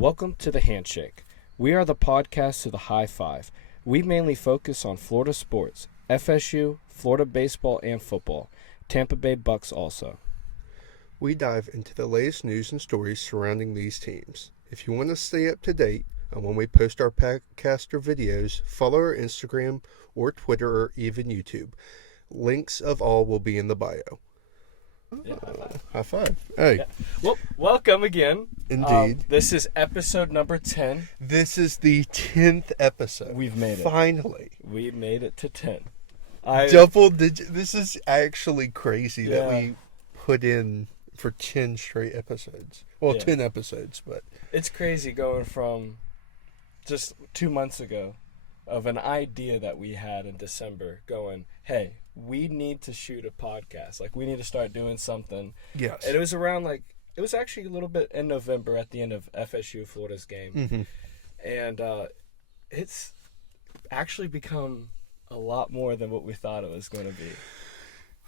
Welcome to the Handshake. We are the podcast to the high five. We mainly focus on Florida sports, FSU, Florida baseball and football, Tampa Bay Bucks also. We dive into the latest news and stories surrounding these teams. If you want to stay up to date on when we post our podcast or videos, follow our Instagram or Twitter or even YouTube. Links of all will be in the bio. Yeah, High five. Hey. Yeah. Well, welcome again. Indeed. This is episode number 10. This is the 10th episode. We've made it. Finally. We made it to 10. Double digit. This is actually crazy that Yeah. we put in for 10 straight episodes. Well, Yeah. 10 episodes, but It's crazy going from just 2 months ago of an idea that we had in December going, hey, we need to shoot a podcast. Like, we need to start doing something. yes. And it was around, it was actually a little bit in November at the end of FSU Florida's game. Mm-hmm. And it's actually become a lot more than what we thought it was going to be.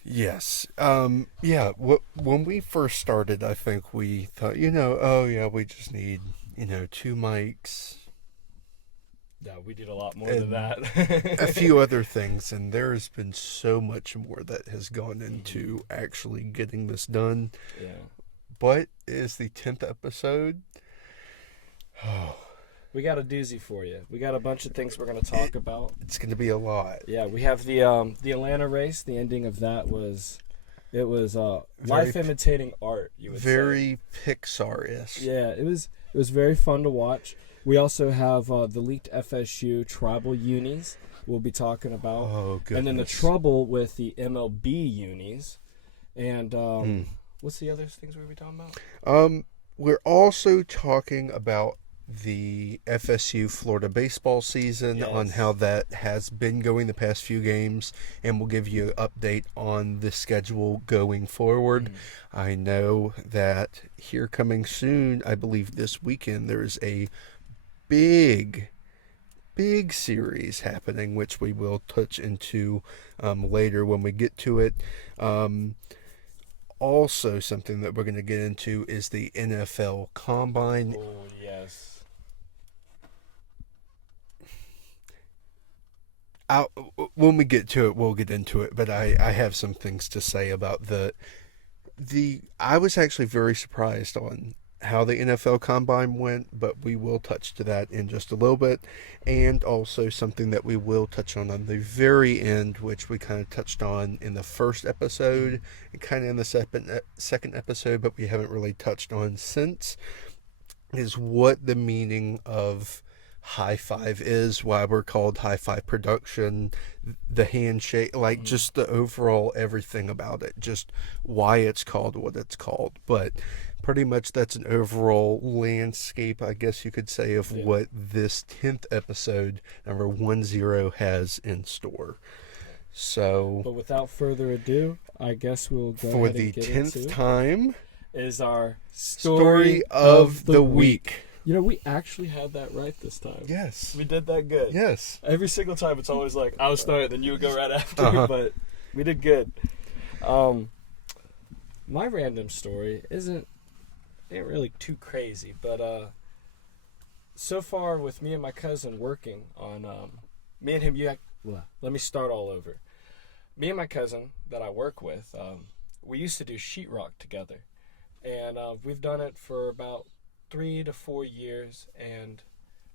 Yes. When we first started, I think we thought, we just need, 2 mics, Yeah, we did a lot more And than that. a few other things, and there's been so much more that has gone into actually getting this done. Yeah. But it is the 10th episode. We got a doozy for you. We got a bunch of things we're going to talk about. It's going to be a lot. Yeah, we have the Atlanta race. The ending of that was life imitating art, you would say. Very Pixar-ish. Yeah, it was very fun to watch. We also have the leaked FSU tribal unis we'll be talking about. Oh, goodness. And then the trouble with the MLB unis. And what's the other things we'll be talking about? We're also talking about the FSU Florida baseball season, Yes. on how that has been going the past few games, and we'll give you an update on the schedule going forward. I know that here coming soon, I believe this weekend, there's a big series happening, which we will touch into later when we get to it. Also, something that we're going to get into is the NFL Combine. Oh, yes. When we get to it, we'll get into it. But I have some things to say about I was actually very surprised on how the NFL Combine went, but we will touch to that in just a little bit. And also something that we will touch on the very end, which we kind of touched on in the first episode and kind of in the second episode, but we haven't really touched on since, is what the meaning of High Five is, why we're called High Five Production, the handshake, just the overall everything about it, just why it's called what it's called. But pretty much that's an overall landscape, I guess you could say, of what this 10th episode, number 10, has in store. So, But without further ado, I guess we'll go for ahead the and get 10th into time, is our story of the week. You know, we actually had that right this time. Yes. We did that good. Yes. Every single time it's always like, I'll start, then you would go right after, but we did good. My random story ain't really too crazy, but so far with me and my cousin working on, me and him, let me start all over. Me and my cousin that I work with, we used to do sheetrock together, and we've done it for about 3 to 4 years, and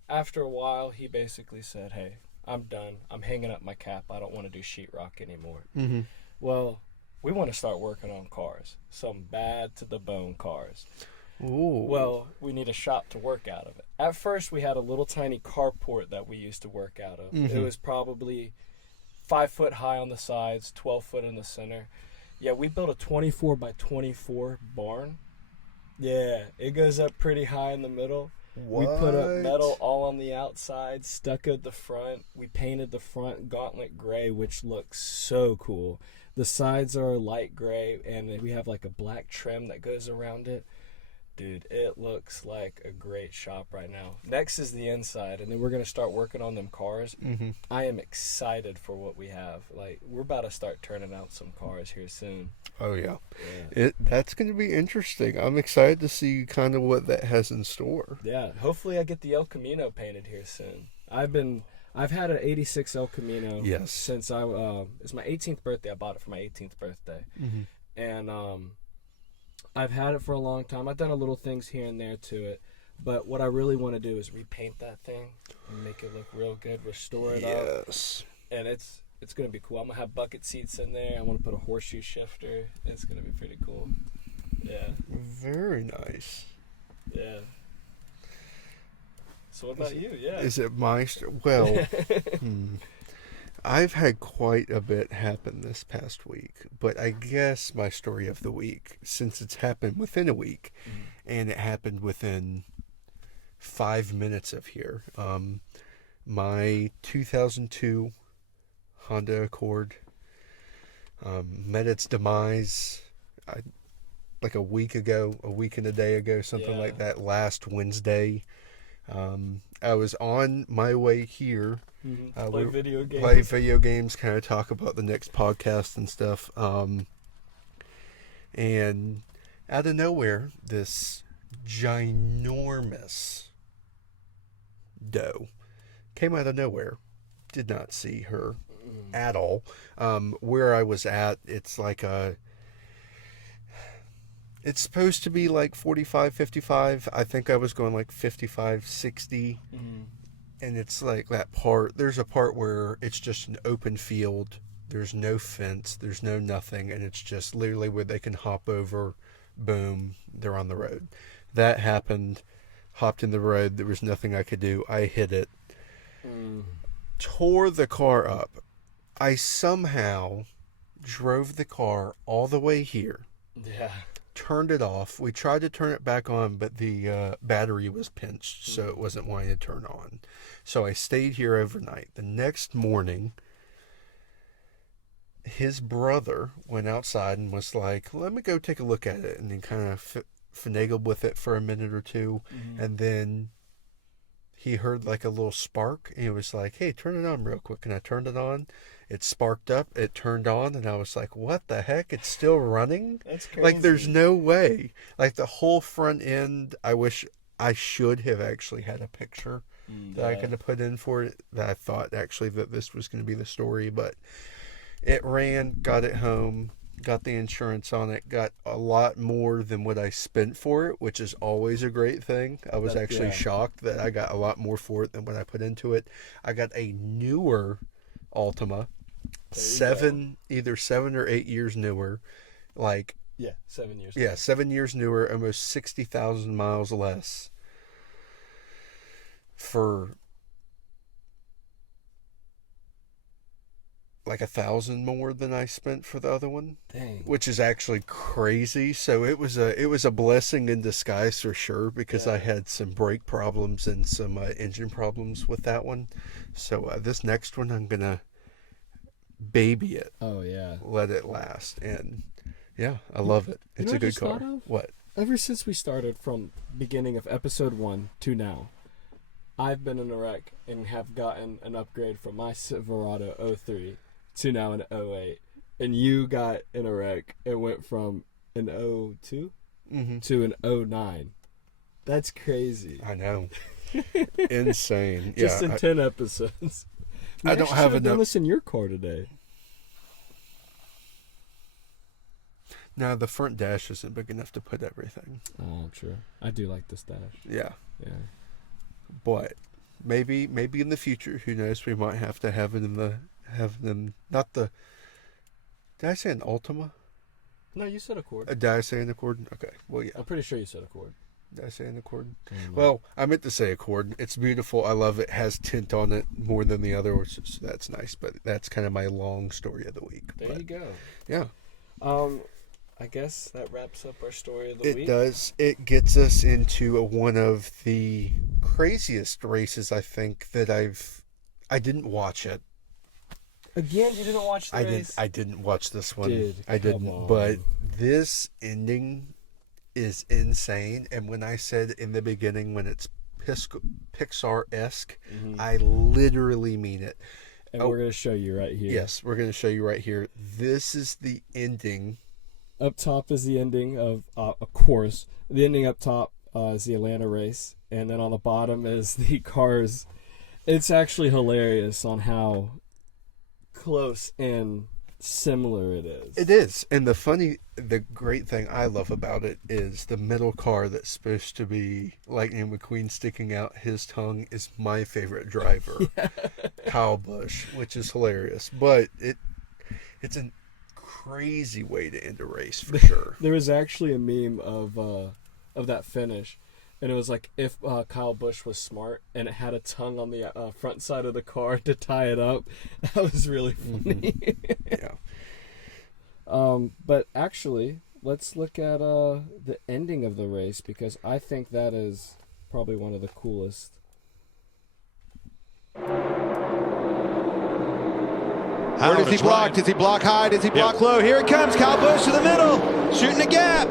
after a while he basically said, hey, I'm done, I'm hanging up my cap, I don't want to do sheetrock anymore. Mm-hmm. Well, we want to start working on cars, some bad to the bone cars. Ooh. Well, we need a shop to work out of it. At first we had a little tiny carport that we used to work out of. It was probably 5 foot high on the sides, 12 foot in the center. Yeah, we built a 24 by 24 barn. Yeah, it goes up pretty high in the middle. What? We put up metal all on the outside, stuccoed the front. We painted the front gauntlet gray, which looks so cool. The sides are light gray, and we have like a black trim that goes around it. Dude, it looks like a great shop right now. Next is the inside, and then we're going to start working on them cars. Mm-hmm. I am excited for what we have. Like, we're about to start turning out some cars here soon. Oh, yeah. Yeah. That's going to be interesting. I'm excited to see kind of what that has in store. Yeah, hopefully I get the El Camino painted here soon. I've had an 86 El Camino Yes. since it's my 18th birthday. I bought it for my 18th birthday. Mm-hmm. And I've had it for a long time. I've done a little things here and there to it, but what I really want to do is repaint that thing and make it look real good, restore it up. Yes. And it's going to be cool. I'm going to have bucket seats in there. I want to put a horseshoe shifter. It's going to be pretty cool. Yeah. Very nice. Yeah. So what about you? Yeah. Is it my well? I've had quite a bit happen this past week, but I guess my story of the week, since it's happened within a week, and it happened within 5 minutes of here, my 2002 Honda Accord met its demise like a week and a day ago, something like that, last Wednesday. I was on my way here. Play video games. Play video games, kind of talk about the next podcast and stuff. And out of nowhere, this ginormous doe came out of nowhere. Did not see her at all. Where I was at, it's like it's supposed to be like 45, 55. I think I was going like 55, 60. And it's like that part, there's a part where it's just an open field. There's no fence. There's no nothing. And it's just literally where they can hop over. Boom. They're on the road. That happened. Hopped in the road. There was nothing I could do. I hit it. Tore the car up. I somehow drove the car all the way here. Yeah. Turned it off. We tried to turn it back on, but the battery was pinched, so it wasn't wanting to turn on. So I stayed here overnight. The next morning, his brother went outside and was like, let me go take a look at it. And then kind of finagled with it for a minute or two. And then he heard like a little spark. And he was like, hey, turn it on real quick. And I turned it on. It sparked up. It turned on. And I was like, what the heck? It's still running? That's crazy. Like, there's no way. Like, the whole front end, I wish I should have actually had a picture that I could have put in for it. That I thought, actually, that this was going to be the story. But it ran, got it home, got the insurance on it, got a lot more than what I spent for it, which is always a great thing. I was actually shocked that I got a lot more for it than what I put into it. I got a newer Altima. Either 7 or 8 years newer, like 7 years. Yeah, 7 years newer, almost 60,000 miles less, for like 1,000 more than I spent for the other one. Dang. Which is actually crazy. So it was a blessing in disguise for sure, because I had some brake problems and some engine problems with that one. So this next one, I'm gonna baby it. Oh yeah. Let it last. And yeah, I love it. It's a good car. What? Ever since we started from beginning of episode 1 to now, I've been in a wreck and have gotten an upgrade from my Silverado 03 to now an 08. And you got in a wreck and went from an 02 to an 09. That's crazy. I know. Insane. Just in 10 episodes. I don't have enough. Done this in your car today. No, the front dash isn't big enough to put everything. Oh, I'm sure. I do like this dash. Yeah. Yeah. But maybe in the future, who knows? We might have to have it not the. Did I say an Ultima? No, you said Accord. Did I say an Accord? Okay. Well, yeah. I'm pretty sure you said Accord. Did I say an Accord? Well, I meant to say Accord. It's beautiful. I love it. It has tint on it more than the other, so that's nice. But that's kind of my long story of the week. There you go. Yeah. I guess that wraps up our story of the week. It does. It gets us into one of the craziest races, I think, that I didn't watch it. Again, you didn't watch the race? I didn't watch this one. Dude, I didn't. come on. But this ending is insane. And when I said in the beginning when it's Pixar-esque, I literally mean it. And we're going to show you right here. Yes, we're going to show you right here. This is the ending. Up top is the ending of course. The ending up top is the Atlanta race. And then on the bottom is the cars. It's actually hilarious on how close and similar it is. It is. And the great thing I love about it is the middle car that's supposed to be Lightning McQueen sticking out his tongue is my favorite driver, Kyle Busch, which is hilarious. But it's a crazy way to end a race for sure. There was actually a meme of that finish. And it was like if Kyle Busch was smart and it had a tongue on the front side of the car to tie it up. That was really funny. Yeah. But actually, let's look at the ending of the race because I think that is probably one of the coolest. Where does he block? Does he block high? Does he block low? Here it comes. Kyle Busch to the middle. Shooting a gap.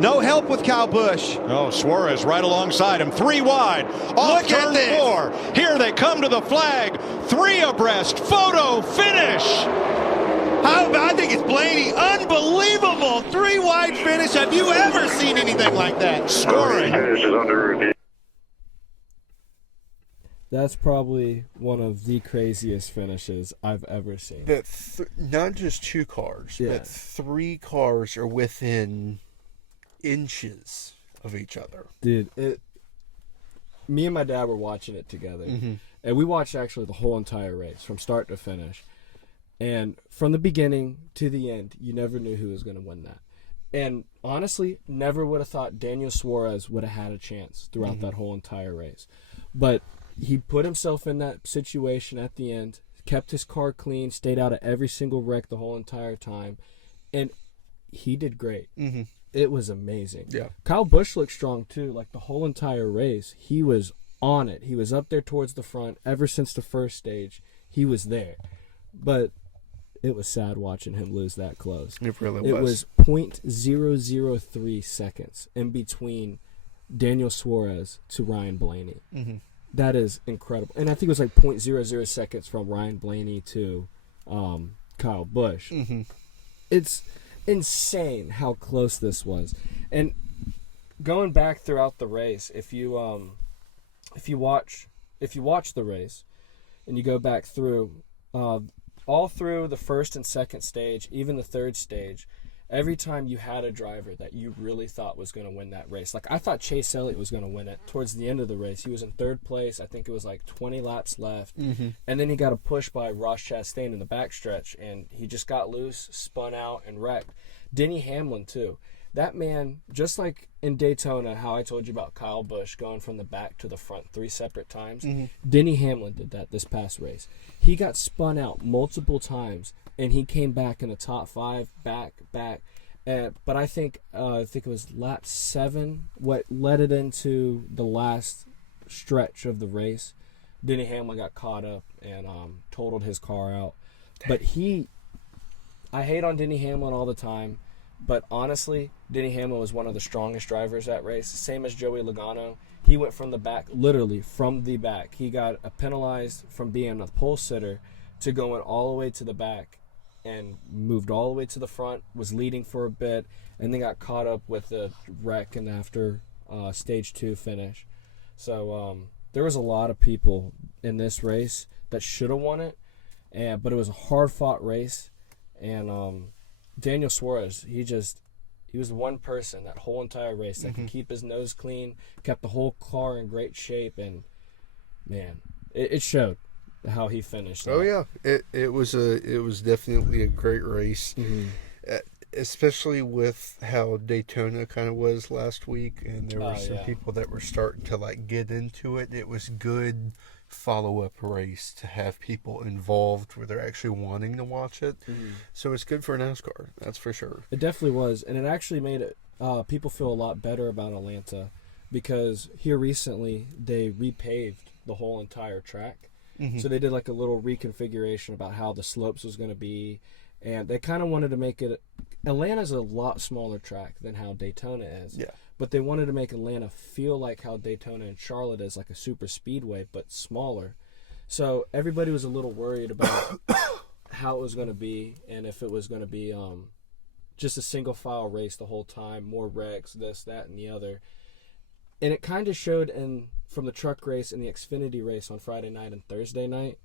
No help with Kyle Busch. Oh, Suarez right alongside him. 3 wide. Off turn 4. Here they come to the flag. 3 abreast. Photo finish. I think it's Blaney. Unbelievable. 3 wide finish. Have you ever seen anything like that? Scoring. Finish is under review. That's probably one of the craziest finishes I've ever seen. That not just 2 cars, but 3 cars are within inches of each other. Dude, me and my dad were watching it together. And we watched actually the whole entire race from start to finish. And from the beginning to the end, you never knew who was going to win that. And honestly, never would have thought Daniel Suarez would have had a chance throughout that whole entire race. But he put himself in that situation at the end, kept his car clean, stayed out of every single wreck the whole entire time. And he did great. It was amazing. Yeah. Kyle Busch looked strong too. Like the whole entire race, he was on it. He was up there towards the front ever since the first stage. He was there. But it was sad watching him lose that close. It really It was 0.003 seconds in between Daniel Suarez to Ryan Blaney. That is incredible. And I think it was like 0.00 seconds from Ryan Blaney to Kyle Busch. It's insane how close this was. And going back throughout the race, if you watch the race and you go back through all through the first and second stage, even the third stage, every time you had a driver that you really thought was going to win that race. Like I thought Chase Elliott was going to win it towards the end of the race. He was in third place. I think it was like 20 laps left. And then he got a push by Ross Chastain in the backstretch, and he just got loose, spun out, and wrecked. Denny Hamlin, too. That man, just like in Daytona, how I told you about Kyle Busch going from the back to the front 3 separate times, Denny Hamlin did that this past race. He got spun out multiple times, and he came back in the top 5, back. But I think it was lap 7 what led it into the last stretch of the race. Denny Hamlin got caught up and totaled his car out. But I hate on Denny Hamlin all the time, but honestly, Denny Hamlin was one of the strongest drivers that race. Same as Joey Logano. He went from the back, literally from the back. He got penalized from being a pole sitter to going all the way to the back and moved all the way to the front, was leading for a bit, and then got caught up with the wreck and after stage 2 finish. So there was a lot of people in this race that should have won it, but it was a hard-fought race. And Daniel Suarez, he was the one person that whole entire race that could keep his nose clean, kept the whole car in great shape, and man, it showed how he finished. Oh yeah, it was definitely a great race, especially with how Daytona kind of was last week, and there were some people that were starting to like get into it. It was good follow-up race to have people involved where they're actually wanting to watch it. So it's good for NASCAR, that's for sure. It definitely was, and it actually made it people feel a lot better about Atlanta because here recently they repaved the whole entire track. So they did like a little reconfiguration about how the slopes was going to be, and they kind of wanted to make it Atlanta's a lot smaller track than how Daytona is. Yeah. But they wanted to make Atlanta feel like how Daytona and Charlotte is, like a super speedway, but smaller. So everybody was a little worried about how it was going to be, and if it was going to be just a single file race the whole time, more wrecks, this, that, and the other. And it kind of showed from the truck race and the Xfinity race on Friday night and Thursday night.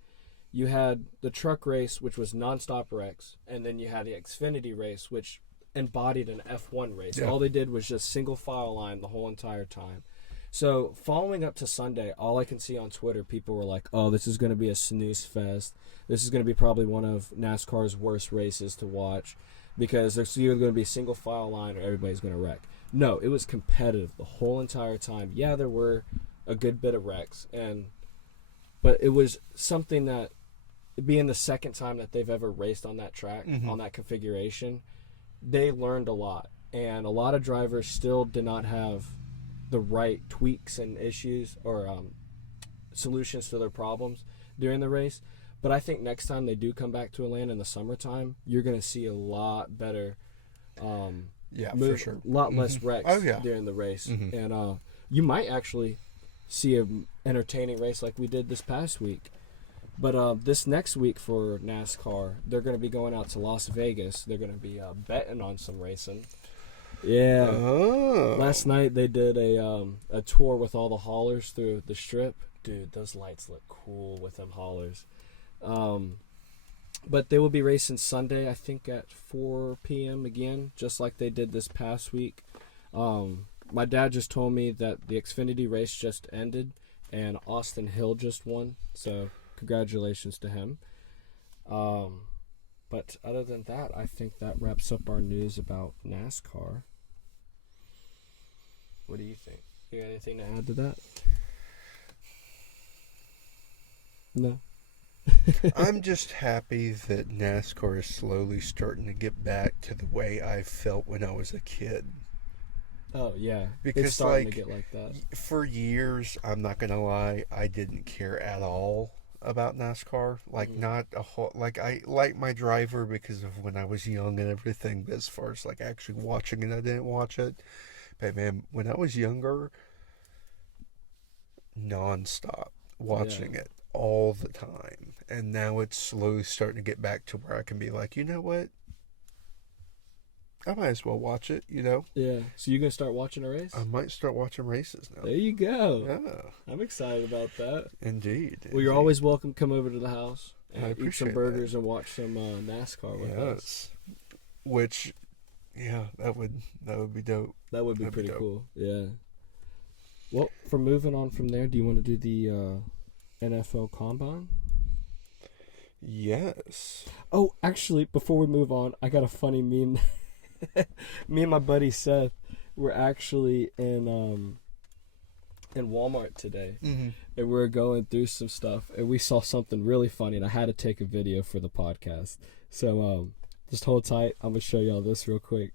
You had the truck race, which was nonstop wrecks, and then you had the Xfinity race, which embodied an F1 race. Yeah. All they did was just single file line the whole entire time. So following up to Sunday, all I can see on Twitter, people were like, oh, this is going to be a snooze fest. This is going to be probably one of NASCAR's worst races to watch because there's either going to be a single file line or everybody's going to wreck. No, it was competitive the whole entire time. Yeah, there were a good bit of wrecks, but it was something that, being the second time that they've ever raced on that track, on that configuration, they learned a lot. And a lot of drivers still did not have the right tweaks and issues or solutions to their problems during the race. But I think next time they do come back to Atlanta in the summertime, you're going to see a lot better for sure. A lot less wrecks yeah. during the race. And you might actually see an entertaining race like we did this past week. But this next week for NASCAR, they're going to be going out to Las Vegas. They're going to be betting on some racing. Yeah. Oh. Last night they did a tour with all the haulers through the strip. Dude, those lights look cool with them haulers. But they will be racing Sunday, I think, at 4 p.m. again, just like they did this past week. My dad just told me that the Xfinity race just ended, and Austin Hill just won. So congratulations to him. But other than that, I think that wraps up our news about NASCAR. What do you think? You got anything to add to that? No. I'm just happy that NASCAR is slowly starting to get back to the way I felt when I was a kid. Oh, yeah. Because, it's starting to get like that. For years, I'm not going to lie, I didn't care at all about NASCAR. Like, not a whole... Like, I like my driver because of when I was young and everything, but as far as, like, actually watching it, I didn't watch it. But, man, when I was younger, nonstop watching it all the time. And now it's slowly starting to get back to where I can be like, you know what? I might as well watch it, you know? Yeah. So you going to start watching a race? I might start watching races now. There you go. Yeah. I'm excited about that. Indeed. Well, you're always welcome to come over to the house and eat some burgers that. And watch some NASCAR with us. Which, yeah, that would be dope. That would be pretty cool. Yeah. Well, for moving on from there, do you want to do the NFL Combine? Yes. Oh, actually, before we move on, I got a funny meme. Me and my buddy Seth were actually in Walmart today, and we were going through some stuff, and we saw something really funny, and I had to take a video for the podcast. So just hold tight. I'm gonna show y'all this real quick.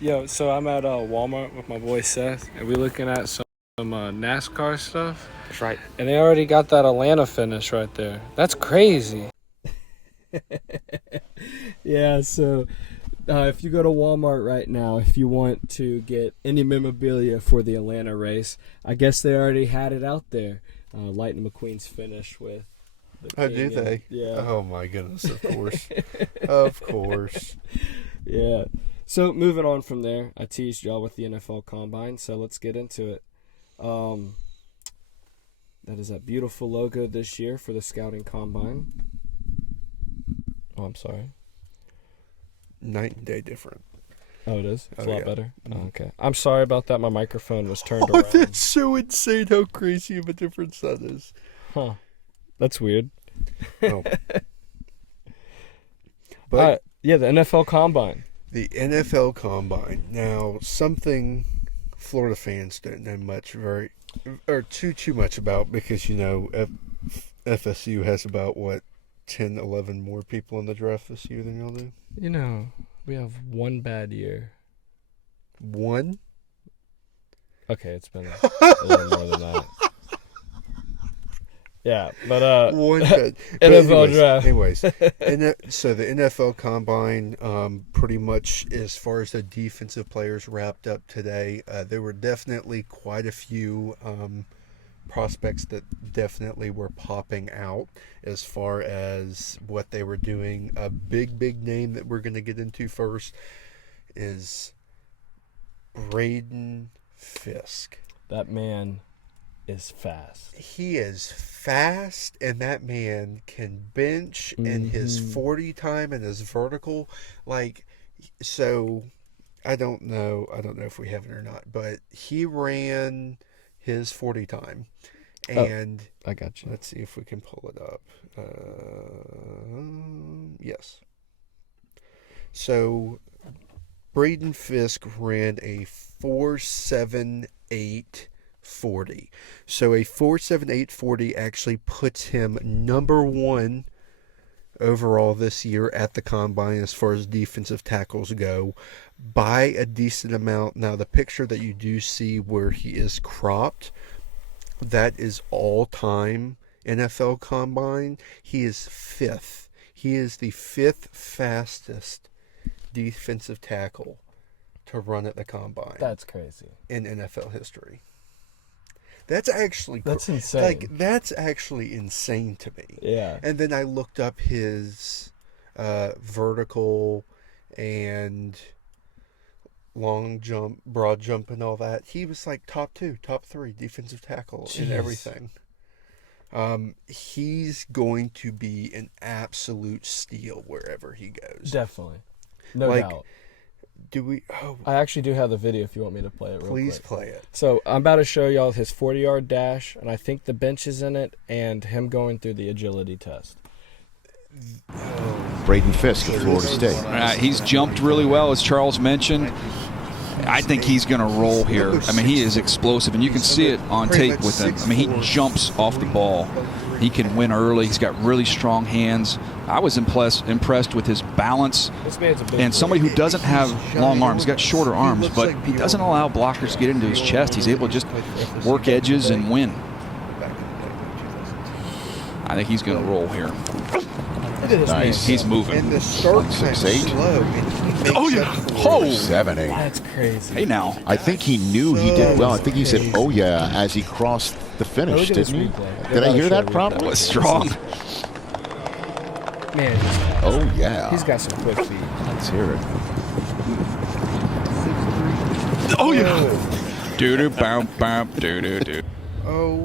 Yo, so I'm at Walmart with my boy Seth, and we're looking at some NASCAR stuff. That's right. And they already got that Atlanta finish right there. That's crazy. Yeah, so if you go to Walmart right now, if you want to get any memorabilia for the Atlanta race, I guess they already had it out there. Lightning McQueen's finish with the Oh, do they? Yeah. Oh, my goodness, of course. Of course. Yeah. So moving on from there, I teased y'all with the NFL Combine, so let's get into it. That is a beautiful logo this year for the Scouting Combine. Oh, I'm sorry. Night and day different. Oh, it is? It's a lot better? Mm-hmm. Oh, okay. I'm sorry about that. My microphone was turned Oh, around. that's so insane how crazy of a difference that is. Huh. That's weird. Oh. But yeah, the NFL Combine. the NFL Combine. Now, something Florida fans don't know too much about because, you know, FSU has about, 10, 11 more people in the draft this year than y'all do? You know, we have one bad year. One? Okay, it's been a little more than that. Yeah, but One bit. But NFL draft. Anyways, so the NFL Combine, pretty much as far as the defensive players wrapped up today, there were definitely quite a few prospects that definitely were popping out as far as what they were doing. A big name that we're going to get into first is Braden Fisk. That man is fast. He is fast, and that man can bench in his 40 time and his vertical. Like, so I don't know if we have it or not, but he ran his 40 time. And I got you. Let's see if we can pull it up. Yes. So Braden Fisk ran a 4.7840. So a 4.7840 actually puts him number 1 overall this year at the Combine as far as defensive tackles go by a decent amount. Now, the picture that you do see where he is cropped, that is all-time NFL Combine. He is 5th. He is the 5th fastest defensive tackle to run at the Combine. That's crazy. In NFL history. That's insane. Like, that's actually insane to me. Yeah. And then I looked up his vertical and long jump, broad jump, and all that. He was like top 2, top 3 defensive tackle in everything. He's going to be an absolute steal wherever he goes. Definitely. No doubt. I actually do have the video if you want me to play it real quick. Please play it. So I'm about to show y'all his 40-yard dash, and I think the bench is in it, and him going through the agility test. Braden Fisk of Florida State. He's jumped really well, as Charles mentioned. I think he's going to roll here. I mean, he is explosive, and you can see it on tape with him. I mean, he jumps off the ball. He can win early. He's got really strong hands. I was impressed with his balance. And somebody who doesn't have long arms, he's got shorter arms, but he doesn't allow blockers to get into his chest. He's able to just work edges and win. I think he's going to roll here. Nice. He's moving. And the start 6'8". Oh, yeah. Oh, 7'8". That's crazy. Hey, now. I think he knew he did well. I think he said, "Oh yeah," as he crossed the finish, didn't he? Did I hear that properly? That was strong. Man, Oh yeah. he's got some quick feet. Let's hear it. Oh, yeah. Doo-doo, bow, bow, doo-doo-doo. Oh,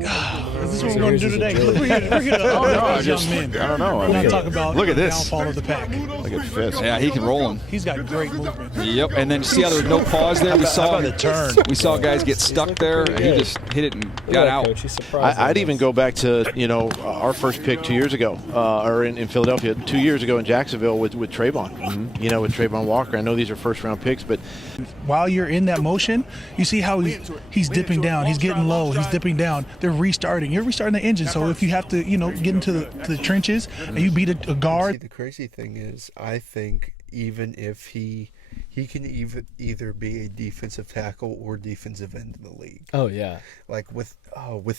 This is what we're going to do today. We're here to young men. I don't know. We're going to talk about Look at the this. downfall of the pack. Look at Fisk. Yeah, he can roll him. He's got great movement. Yep, and then see how there was no pause there? We saw the turn. We saw guys get stuck there, and he just hit it and got out. Coach, he's surprised I'd even go back to, our first pick 2 years ago, or in Philadelphia, 2 years ago in Jacksonville with Trayvon. Mm-hmm. With Trayvon Walker. I know these are first-round picks, but While you're in that motion, you see how he's dipping down. He's getting low. He's dipping down. They're restarting. You're restarting the engine. So if you have to, get into the trenches and you beat a guard. the crazy thing is, I think even if he can either be a defensive tackle or defensive end in the league. Oh, yeah. Like with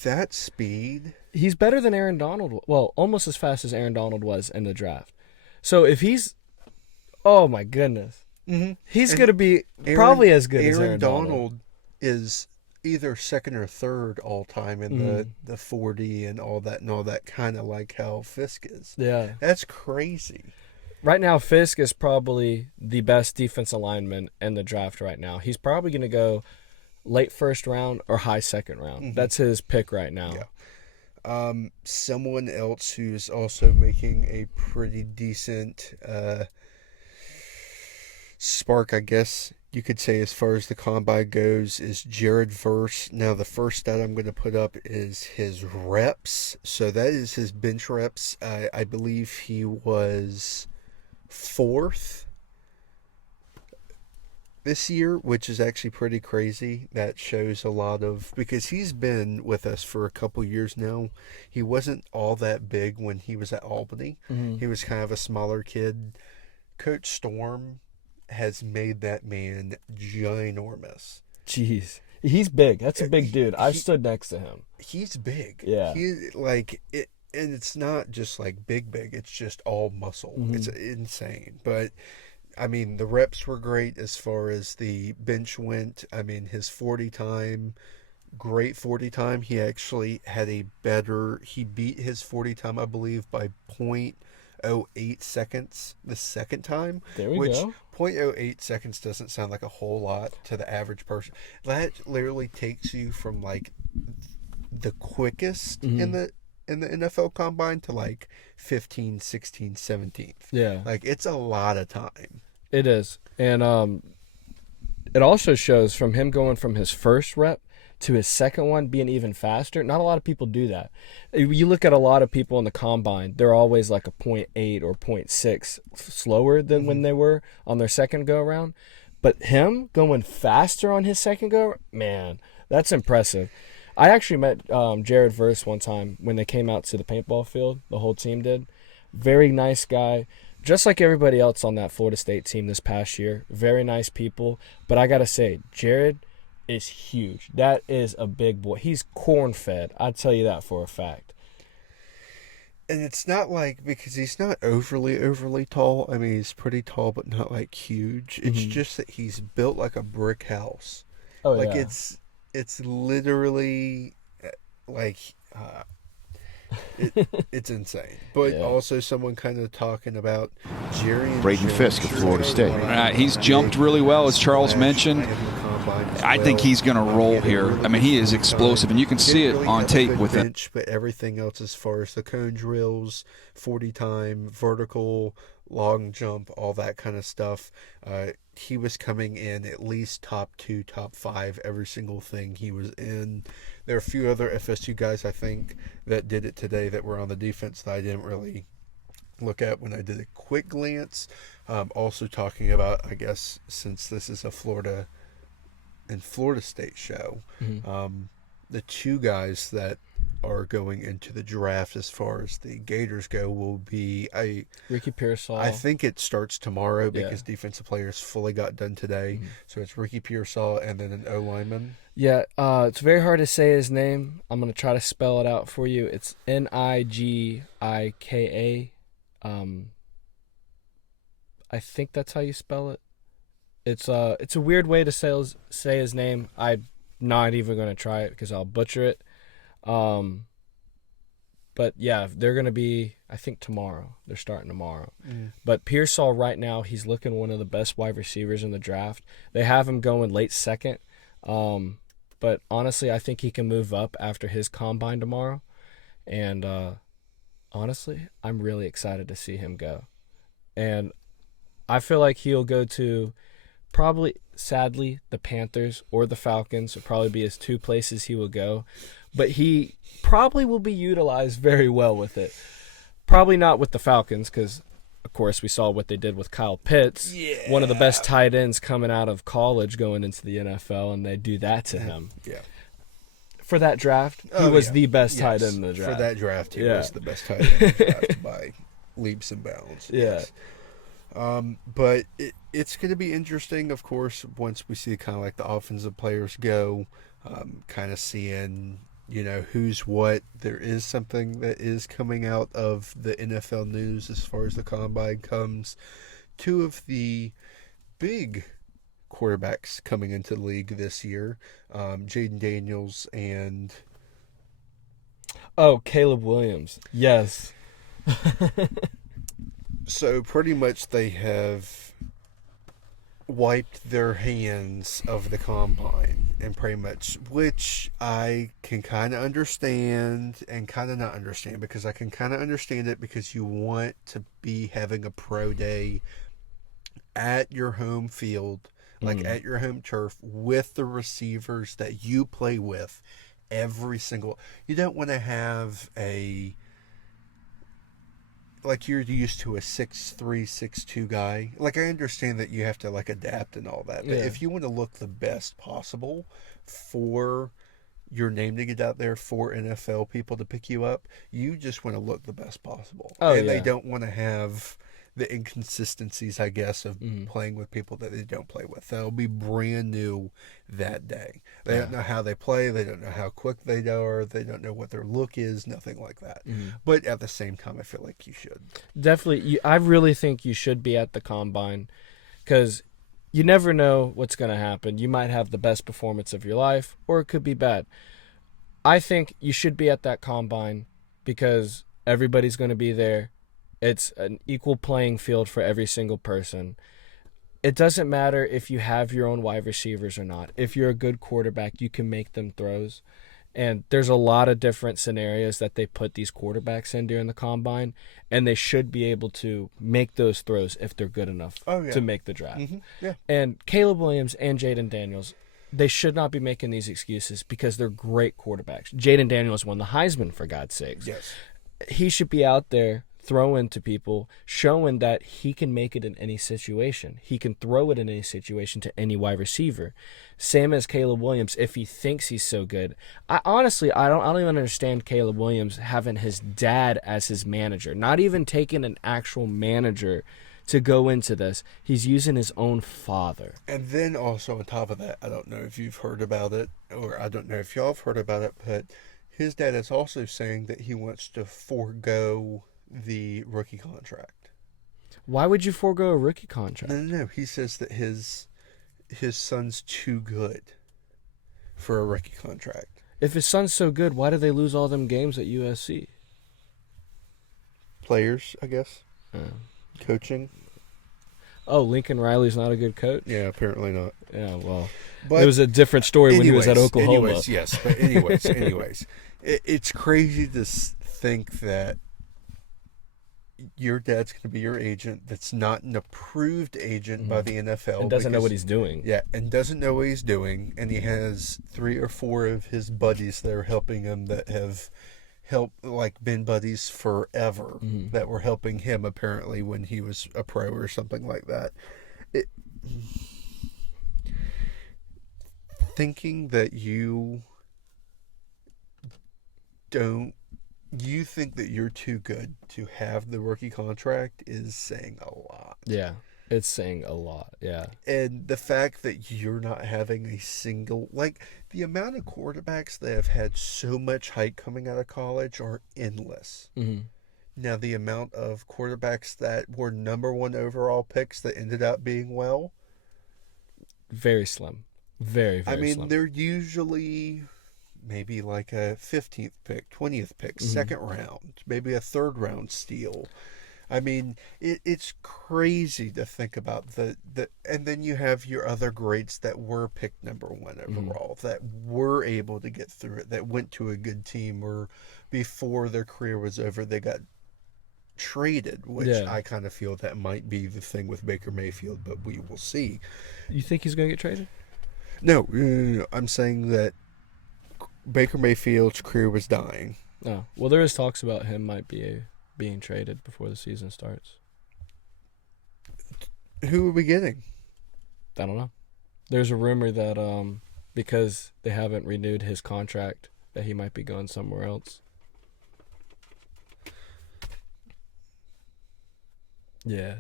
that speed. He's better than Aaron Donald. Well, almost as fast as Aaron Donald was in the draft. So if he's, oh my goodness, he's going to be probably as good as Aaron Donald. Is either second or third all time in the 40 and all that kind of like how Fisk is. Yeah. That's crazy. Right now, Fisk is probably the best defensive lineman in the draft right now. He's probably going to go late first round or high second round. That's his pick right now. Yeah. Someone else who's also making a pretty decent spark, I guess you could say, as far as the combine goes, is Jared Verse. Now, the first stat I'm going to put up is his reps. So that is his bench reps. I believe he was 4th this year, which is actually pretty crazy. That shows a lot of, because he's been with us for a couple years now. He wasn't all that big when he was at Albany. He was kind of a smaller kid. Coach Storm has made that man ginormous. Jeez. He's big. That's a big dude. I've stood next to him. He's big. Yeah. And it's not just like big. It's just all muscle. Mm-hmm. It's insane. But I mean, the reps were great as far as the bench went. I mean, his 40 time, great 40 time. He actually had he beat his 40 time, I believe, by 0.08 seconds the second time. There we go. 0.08 seconds doesn't sound like a whole lot to the average person. That literally takes you from like the quickest in the NFL combine to like 15, 16, 17th. Yeah. Like, it's a lot of time. It is. And it also shows from him going from his first rep to his second one being even faster. Not a lot of people do that. You look at a lot of people in the combine, they're always like a 0.8 or 0.6 slower than when they were on their second go-around. But him going faster on his second go, man, that's impressive. I actually met Jared Verse one time when they came out to the paintball field. The whole team did. Very nice guy. Just like everybody else on that Florida State team this past year. Very nice people. But I got to say, Jared is huge. That is a big boy. He's corn-fed. I'll tell you that for a fact. And it's not like, because he's not overly tall. I mean, he's pretty tall, but not like huge. It's just that he's built like a brick house. Oh, like yeah. It's literally like it's insane. But also someone kind of talking about Jerry and Braden Fisk of Florida State. He's jumped really well, as Charles mentioned. I think he's going to roll here. I mean, he is explosive, and you can see it on tape with him. But everything else, as far as the cone drills, 40 time, vertical, long jump, all that kind of stuff, he was coming in at least top 2, top 5 every single thing he was in. There are a few other FSU guys, I think, that did it today that were on the defense that I didn't really look at when I did a quick glance. Also talking about, I guess, since this is a Florida State show, the two guys that are going into the draft as far as the Gators go will be Ricky Pearsall. I think it starts tomorrow because defensive players fully got done today. So it's Ricky Pearsall and then an O-lineman. Yeah, it's very hard to say his name. I'm going to try to spell it out for you. It's Nigika. I think that's how you spell it. It's a weird way to say his name. I'm not even going to try it because I'll butcher it. But yeah, they're going to be, I think, tomorrow. They're starting tomorrow. But Pearsall right now, he's looking one of the best wide receivers in the draft. They have him going late second. But honestly, I think he can move up after his combine tomorrow. And honestly, I'm really excited to see him go. And I feel like he'll go to probably, sadly, the Panthers or the Falcons will probably be his two places he will go. But he probably will be utilized very well with it. Probably not with the Falcons because, of course, we saw what they did with Kyle Pitts, one of the best tight ends coming out of college going into the NFL, and they do that to him. Yeah. For that draft, he was the best tight end in the draft. For that draft, he was the best tight end in the draft by leaps and bounds. Yeah. Yes. But it's going to be interesting, of course, once we see kind of like the offensive players go, kind of seeing, who's what. There is something that is coming out of the NFL news as far as the combine comes. Two of the big quarterbacks coming into the league this year, Jaden Daniels and... Oh, Caleb Williams. Yes. So pretty much they have wiped their hands of the combine, and pretty much, which I can kind of understand and kind of not understand, because I can kind of understand it because you want to be having a pro day at your home field, like at your home turf, with the receivers that you play with every single. You don't want to have like you're used to a 6'3", 6'2" guy. Like, I understand that you have to like adapt and all that, but if you want to look the best possible for your name to get out there for NFL people to pick you up, you just want to look the best possible. They don't want to have the inconsistencies, I guess, of playing with people that they don't play with. They'll be brand new that day. They don't know how they play. They don't know how quick they are. They don't know what their look is, nothing like that. But at the same time, I feel like you should. Definitely. I really think you should be at the Combine because you never know what's going to happen. You might have the best performance of your life, or it could be bad. I think you should be at that Combine because everybody's going to be there. It's an equal playing field for every single person. It doesn't matter if you have your own wide receivers or not. If you're a good quarterback, you can make them throws. And there's a lot of different scenarios that they put these quarterbacks in during the Combine, and they should be able to make those throws if they're good enough to make the draft. Yeah. And Caleb Williams and Jaden Daniels, they should not be making these excuses because they're great quarterbacks. Jaden Daniels won the Heisman, for God's sakes. Yes. He should be out there throwing to people, showing that he can make it in any situation. He can throw it in any situation to any wide receiver. Same as Caleb Williams, if he thinks he's so good. I don't even understand Caleb Williams having his dad as his manager, not even taking an actual manager to go into this. He's using his own father. And then also on top of that, I don't know if you've heard about it, or I don't know if y'all have heard about it, but his dad is also saying that he wants to forego the rookie contract. Why would you forego a rookie contract? No. He says that his son's too good for a rookie contract. If his son's so good, why did they lose all them games at USC? Players, I guess. Coaching. Oh, Lincoln Riley's not a good coach? Yeah, apparently not. Yeah, well, but it was a different story when he was at Oklahoma. Anyways, it's crazy to think that your dad's going to be your agent that's not an approved agent by the NFL. And doesn't know what he's doing. Yeah, and doesn't know what he's doing. And he has 3 or 4 of his buddies that are helping him that have been buddies forever, that were helping him apparently when he was a pro or something like that. Thinking that you think that you're too good to have the rookie contract is saying a lot. Yeah, it's saying a lot, yeah. And the fact that you're not having a single, the amount of quarterbacks that have had so much hype coming out of college are endless. Now, the amount of quarterbacks that were number 1 overall picks that ended up being well, very slim. Very, very slim. They're usually maybe like a 15th pick, 20th pick, second round, maybe a third round steal. It's crazy to think about and then you have your other greats that were picked number 1 overall, that were able to get through it, that went to a good team, or before their career was over, they got traded, which I kind of feel that might be the thing with Baker Mayfield, but we will see. You think he's going to get traded? No, I'm saying that Baker Mayfield's career was dying. Oh, well, there is talks about him might be being traded before the season starts. Who are we getting? I don't know. There's a rumor that because they haven't renewed his contract, that he might be going somewhere else. Yeah,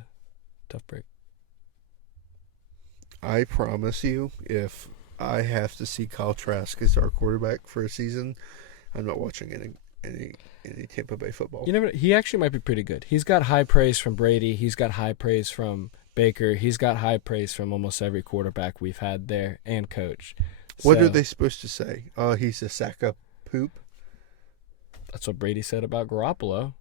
tough break. I promise you, if I have to see Kyle Trask as our quarterback for a season, I'm not watching any Tampa Bay football. He actually might be pretty good. He's got high praise from Brady. He's got high praise from Baker. He's got high praise from almost every quarterback we've had there and coach. What are they supposed to say? He's a sack of poop? That's what Brady said about Garoppolo.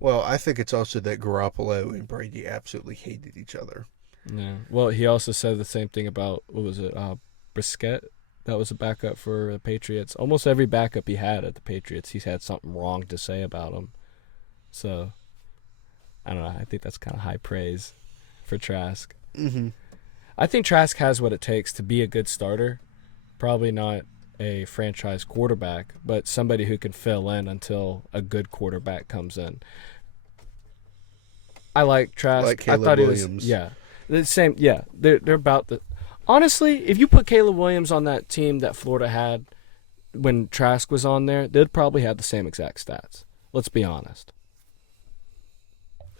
Well, I think it's also that Garoppolo and Brady absolutely hated each other. Yeah. Well, he also said the same thing about, what was it, Brisket? That was a backup for the Patriots. Almost every backup he had at the Patriots, he's had something wrong to say about him. So, I don't know. I think that's kind of high praise for Trask. I think Trask has what it takes to be a good starter. Probably not a franchise quarterback, but somebody who can fill in until a good quarterback comes in. I like Trask. Like Caleb Williams. The same. Yeah, they're about the. Honestly, if you put Caleb Williams on that team that Florida had when Trask was on there, they'd probably have the same exact stats. Let's be honest.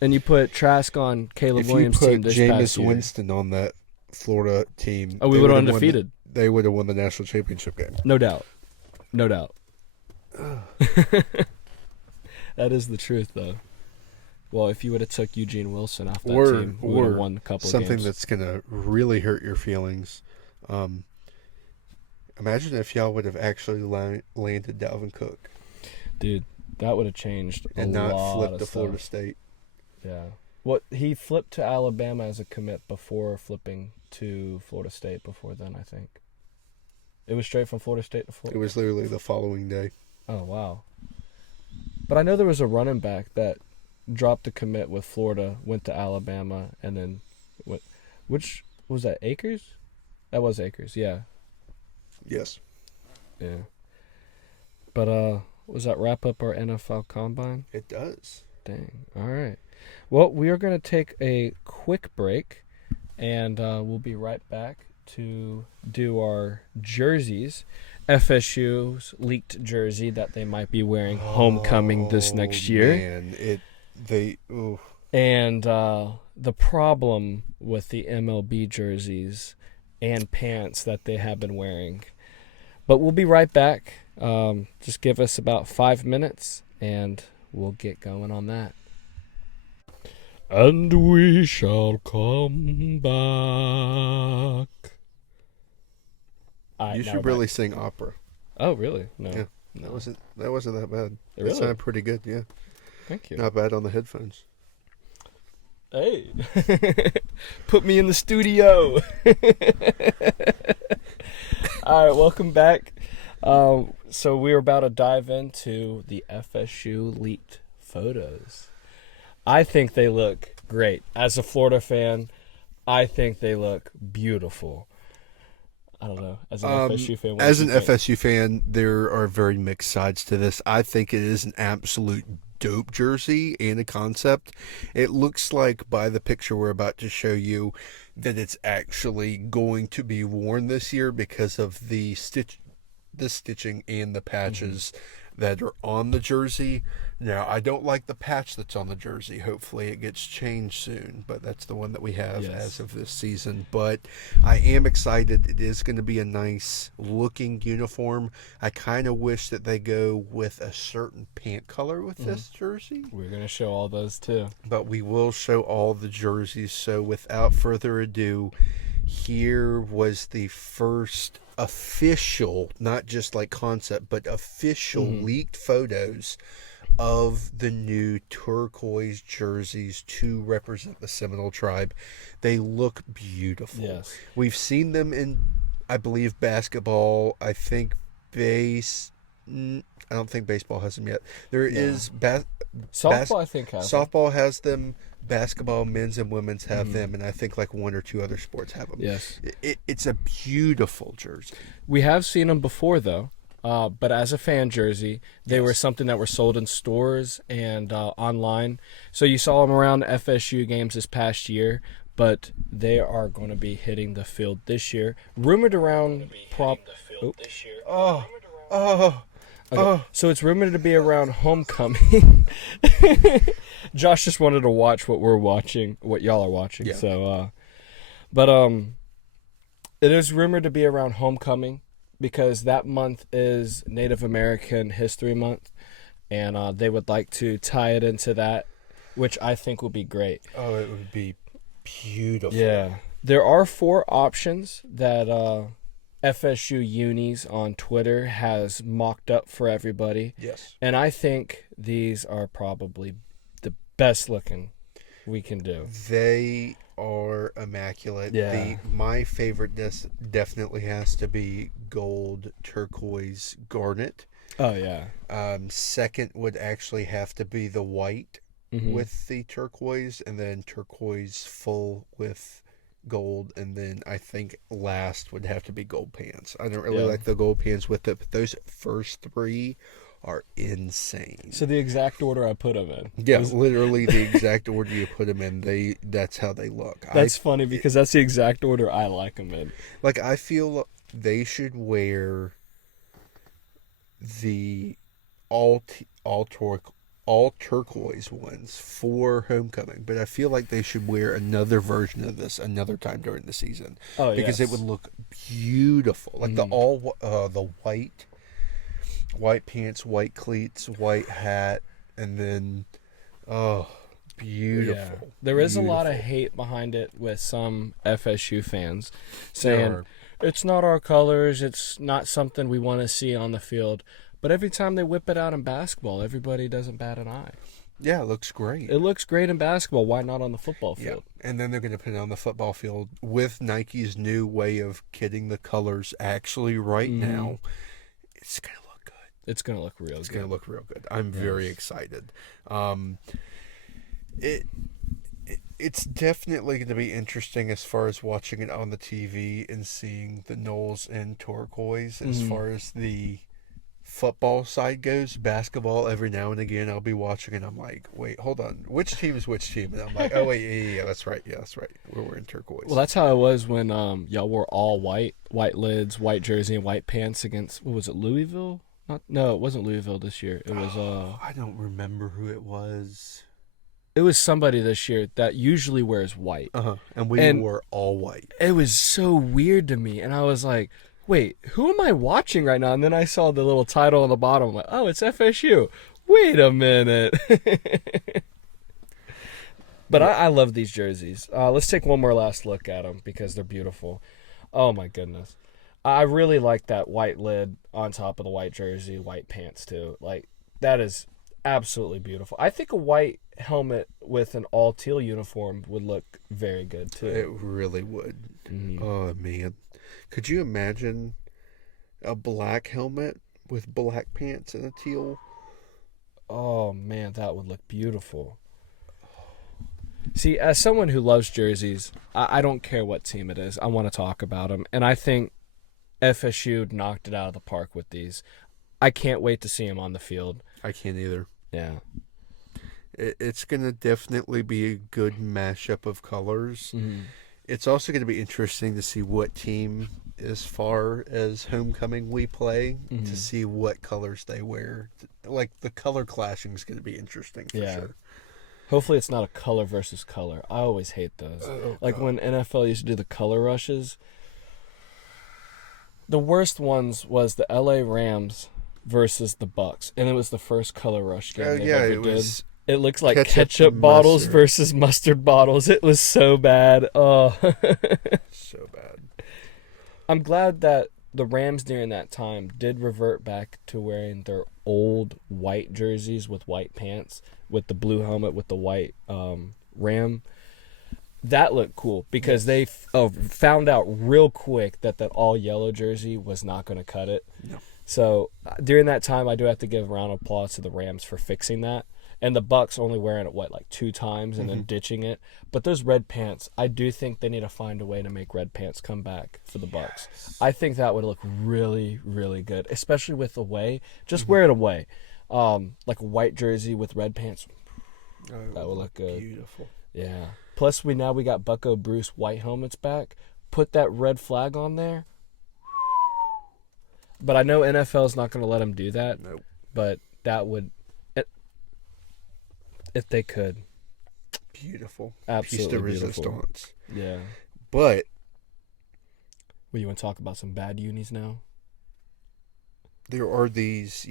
And you put Trask on Caleb If you Williams' put team this past Jameis year. Winston on that Florida team, Oh, we would have undefeated. They would have won the national championship game. No doubt. No doubt. That is the truth, though. Well, if you would have took Eugene Wilson off that team, we would have won a couple of something games. that's going to really hurt your feelings. Imagine if y'all would have actually landed Dalvin Cook. Dude, that would have changed a and lot not flipped of to stuff. Florida State. Yeah. Well, he flipped to Alabama as a commit before flipping to Florida State before then, I think. It was straight from Florida State to Florida. It was literally the following day. Oh, wow. But I know there was a running back that dropped a commit with Florida, went to Alabama, and then went. Which was that? Akers? That was Akers. Yeah. Yes. Yeah. But was that wrap up our NFL Combine? It does. Dang. All right. Well, we are going to take a quick break, and we'll be right back to do our jerseys. FSU's leaked jersey that they might be wearing homecoming this next year. Man, And the problem with the MLB jerseys and pants that they have been wearing. But we'll be right back. Just give us about 5 minutes, and we'll get going on that. And we shall come back. You should really sing opera. Oh, really? No. Yeah, no. That wasn't that bad. Really? That sounded pretty good, yeah. Thank you. Not bad on the headphones. Hey. Put me in the studio. All right, welcome back. So we're about to dive into the FSU leaked photos. I think they look great. As a Florida fan, I think they look beautiful. I don't know. As an FSU fan, FSU fan, there are very mixed sides to this. I think it is an absolute dope jersey and a concept. It looks like, by the picture we're about to show you, that it's actually going to be worn this year because of the stitching and the patches that are on the jersey. Now, I don't like the patch that's on the jersey. Hopefully it gets changed soon, but that's the one that we have as of this season. But I am excited. It is going to be a nice looking uniform. I kind of wish that they go with a certain pant color with this jersey. We're going to show all those too. But we will show all the jerseys. So without further ado, here was the first official, not just like concept, but official leaked photos of the new turquoise jerseys to represent the Seminole tribe. They look beautiful. Yes. We've seen them in, I believe, basketball. I think I don't think baseball has them yet. There is softball. I think has softball has them. Basketball, men's and women's have them, and I think like one or two other sports have them. Yes. It's a beautiful jersey. We have seen them before, though. But as a fan jersey, they were something that were sold in stores and online. So you saw them around FSU games this past year, but they are going to be hitting the field this year. Rumored around So it's rumored to be around homecoming. Josh just wanted to watch what we're watching, what y'all are watching. Yeah. So, it is rumored to be around homecoming because that month is Native American History Month, and they would like to tie it into that, which I think will be great. Oh, it would be beautiful. Yeah. There are 4 options that FSU Unis on Twitter has mocked up for everybody. Yes. And I think these are probably the best looking we can do. They are immaculate. Yeah. My favorite definitely has to be gold, turquoise, garnet. Oh, yeah. Second would actually have to be the white with the turquoise, and then turquoise full with gold, and then I think last would have to be gold pants. I don't really like the gold pants with it, but those first 3 are insane. So the exact order I put them in. Yeah, literally the exact order you put them in. That's how they look. That's funny because that's the exact order I like them in. Like, I feel they should wear the all all turquoise ones for homecoming, but I feel like they should wear another version of this another time during the season. Oh, because it would look beautiful. Like the white pants, white cleats, white hat, and then beautiful. Yeah. There is a lot of hate behind it with some FSU fans saying it's not our colors, it's not something we want to see on the field. But every time they whip it out in basketball, everybody doesn't bat an eye. Yeah, it looks great. It looks great in basketball. Why not on the football field? Yeah. And then they're going to put it on the football field with Nike's new way of getting the colors actually right now. It's going to look good. It's going to look real good. It's going to look real good. I'm very excited. It's definitely going to be interesting as far as watching it on the TV and seeing the Noles in turquoise as far as the football side goes. Basketball, every now and again I'll be watching and I'm like, wait, hold on, which team is which team? And I'm like, oh wait, yeah, that's right, we're wearing turquoise. Well, that's how it was when y'all wore all white lids, white jersey, and white pants against, what was it, Louisville? No, it wasn't Louisville this year. It was I don't remember who it was. It was somebody this year that usually wears white. And we wore all white. It was so weird to me, and I was like, wait, who am I watching right now? And then I saw the little title on the bottom. I'm like, oh, it's FSU. Wait a minute. But I love these jerseys. Let's take one more last look at them because they're beautiful. Oh, my goodness. I really like that white lid on top of the white jersey, white pants, too. Like, that is absolutely beautiful. I think a white helmet with an all-teal uniform would look very good, too. It really would. Oh, man. Could you imagine a black helmet with black pants and a teal? Oh, man, that would look beautiful. See, as someone who loves jerseys, I don't care what team it is. I want to talk about them. And I think FSU knocked it out of the park with these. I can't wait to see them on the field. I can't either. Yeah. It's going to definitely be a good mashup of colors. It's also going to be interesting to see what team, as far as homecoming we play, to see what colors they wear. Like, the color clashing is going to be interesting for sure. Hopefully it's not a color versus color. I always hate those. When NFL used to do the color rushes, the worst ones was the LA Rams versus the Bucks, and it was the first color rush game they ever did. It looks like ketchup bottles versus mustard bottles. It was so bad. Oh. So bad. I'm glad that the Rams during that time did revert back to wearing their old white jerseys with white pants, with the blue helmet with the white ram. That looked cool because they found out real quick that all yellow jersey was not going to cut it. No. So during that time, I do have to give a round of applause to the Rams for fixing that. And the Bucks only wearing it, like 2 times and then ditching it. But those red pants, I do think they need to find a way to make red pants come back for the Bucks. I think that would look really, really good, especially with away. Just wear it away. Like a white jersey with red pants. That would look good. Beautiful. Yeah. Plus, we got Bucko Bruce white helmets back. Put that red flag on there. But I know NFL's not going to let them do that. Nope. But that would... If they could. Beautiful. Absolutely Piece de beautiful. resistance. Yeah. But... Well, you want to talk about some bad unis now? There are these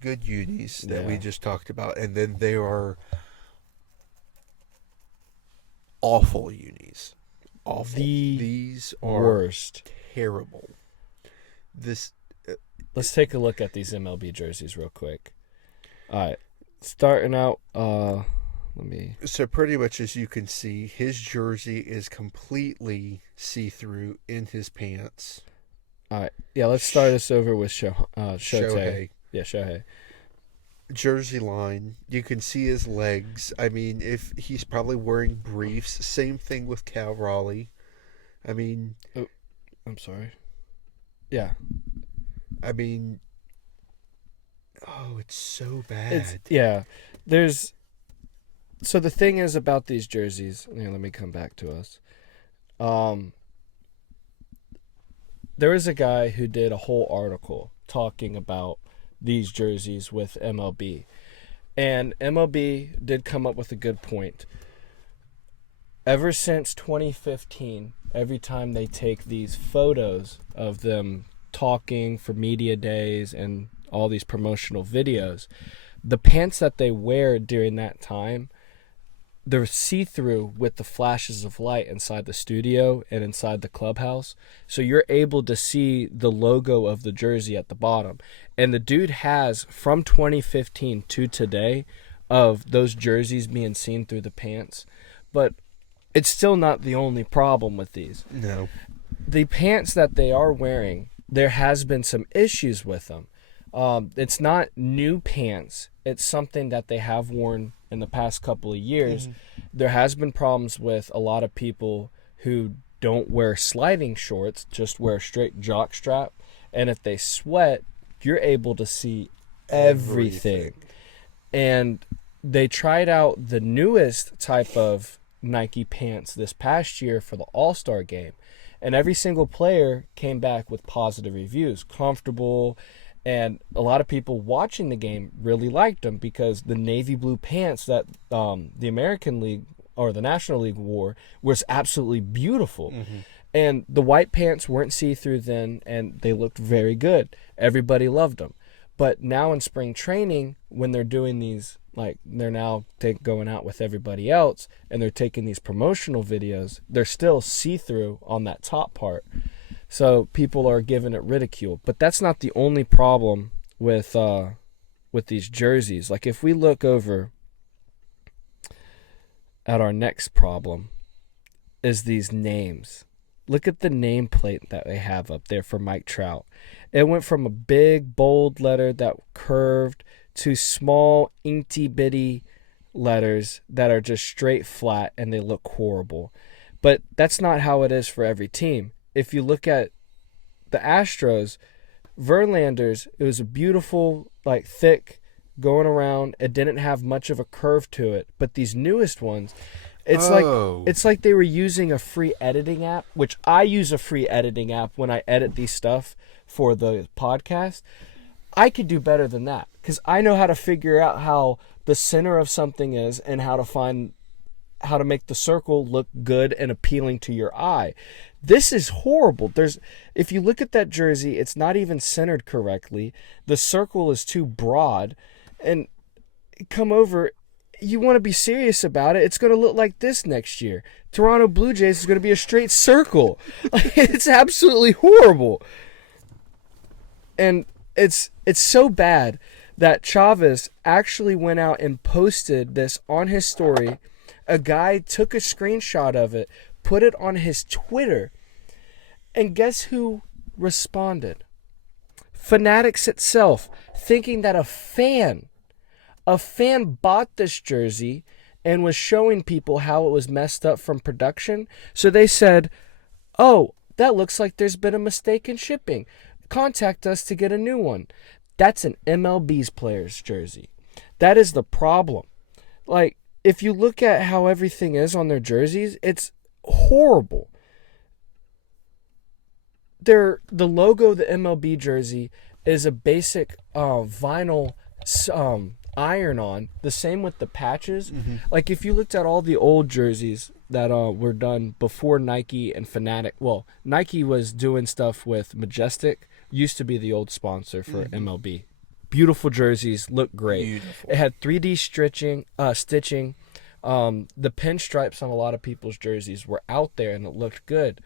good unis that we just talked about, and then there are awful unis. Awful. These are worst. Terrible. Let's take a look at these MLB jerseys real quick. All right. Starting out, So pretty much as you can see, his jersey is completely see-through in his pants. All right. Yeah, let's start this over with Shohei. Yeah, Shohei. Jersey line. You can see his legs. I mean, if he's probably wearing briefs. Same thing with Cal Raleigh. I mean... Oh, I'm sorry. Yeah. I mean... Oh, it's so bad. So the thing is about these jerseys, let me come back to us. There is a guy who did a whole article talking about these jerseys with MLB. And MLB did come up with a good point. Ever since 2015, every time they take these photos of them talking for media days and all these promotional videos, the pants that they wear during that time, they're see-through with the flashes of light inside the studio and inside the clubhouse. So you're able to see the logo of the jersey at the bottom. And the dude has, from 2015 to today, of those jerseys being seen through the pants. But it's still not the only problem with these. No. The pants that they are wearing, there has been some issues with them. It's not new pants. It's something that they have worn in the past couple of years. There has been problems with a lot of people who don't wear sliding shorts, just wear a straight jock strap. And if they sweat, you're able to see everything. And they tried out the newest type of Nike pants this past year for the All-Star game. And every single player came back with positive reviews, comfortable. And a lot of people watching the game really liked them because the navy blue pants that the American League or the National League wore was absolutely beautiful. And the white pants weren't see-through then, and they looked very good. Everybody loved them. But now in spring training, when they're doing these, like they're now going out with everybody else, and they're taking these promotional videos, they're still see-through on that top part. So people are giving it ridicule. But that's not the only problem with these jerseys. Like if we look over at our next problem is these names. Look at the nameplate that they have up there for Mike Trout. It went from a big, bold letter that curved to small, inky-bitty letters that are just straight flat and they look horrible. But that's not how it is for every team. If you look at the Astros, Verlander's, it was a beautiful, like thick, going around. It didn't have much of a curve to it. But these newest ones, it's like they were using a free editing app, which I use a free editing app when I edit these stuff for the podcast. I could do better than that because I know how to figure out how the center of something is and how to make the circle look good and appealing to your eye. This is horrible. If you look at that jersey, it's not even centered correctly. The circle is too broad. And come over, you want to be serious about it, it's going to look like this next year. Toronto Blue Jays is going to be a straight circle. It's absolutely horrible. And it's so bad that Chavez actually went out and posted this on his story. A guy took a screenshot of it, put it on his Twitter, and guess who responded? Fanatics itself, thinking that a fan bought this jersey and was showing people how it was messed up from production. So they said, oh, that looks like there's been a mistake in shipping. Contact us to get a new one. That's an MLB's player's jersey. That is the problem. Like, if you look at how everything is on their jerseys, it's horrible. The logo of the MLB jersey is a basic vinyl iron-on. The same with the patches. Like if you looked at all the old jerseys that were done before Nike and Fanatic. Well, Nike was doing stuff with Majestic. Used to be the old sponsor for MLB. Beautiful jerseys, look great. Beautiful. It had 3D stitching. The pinstripes on a lot of people's jerseys were out there and it looked good.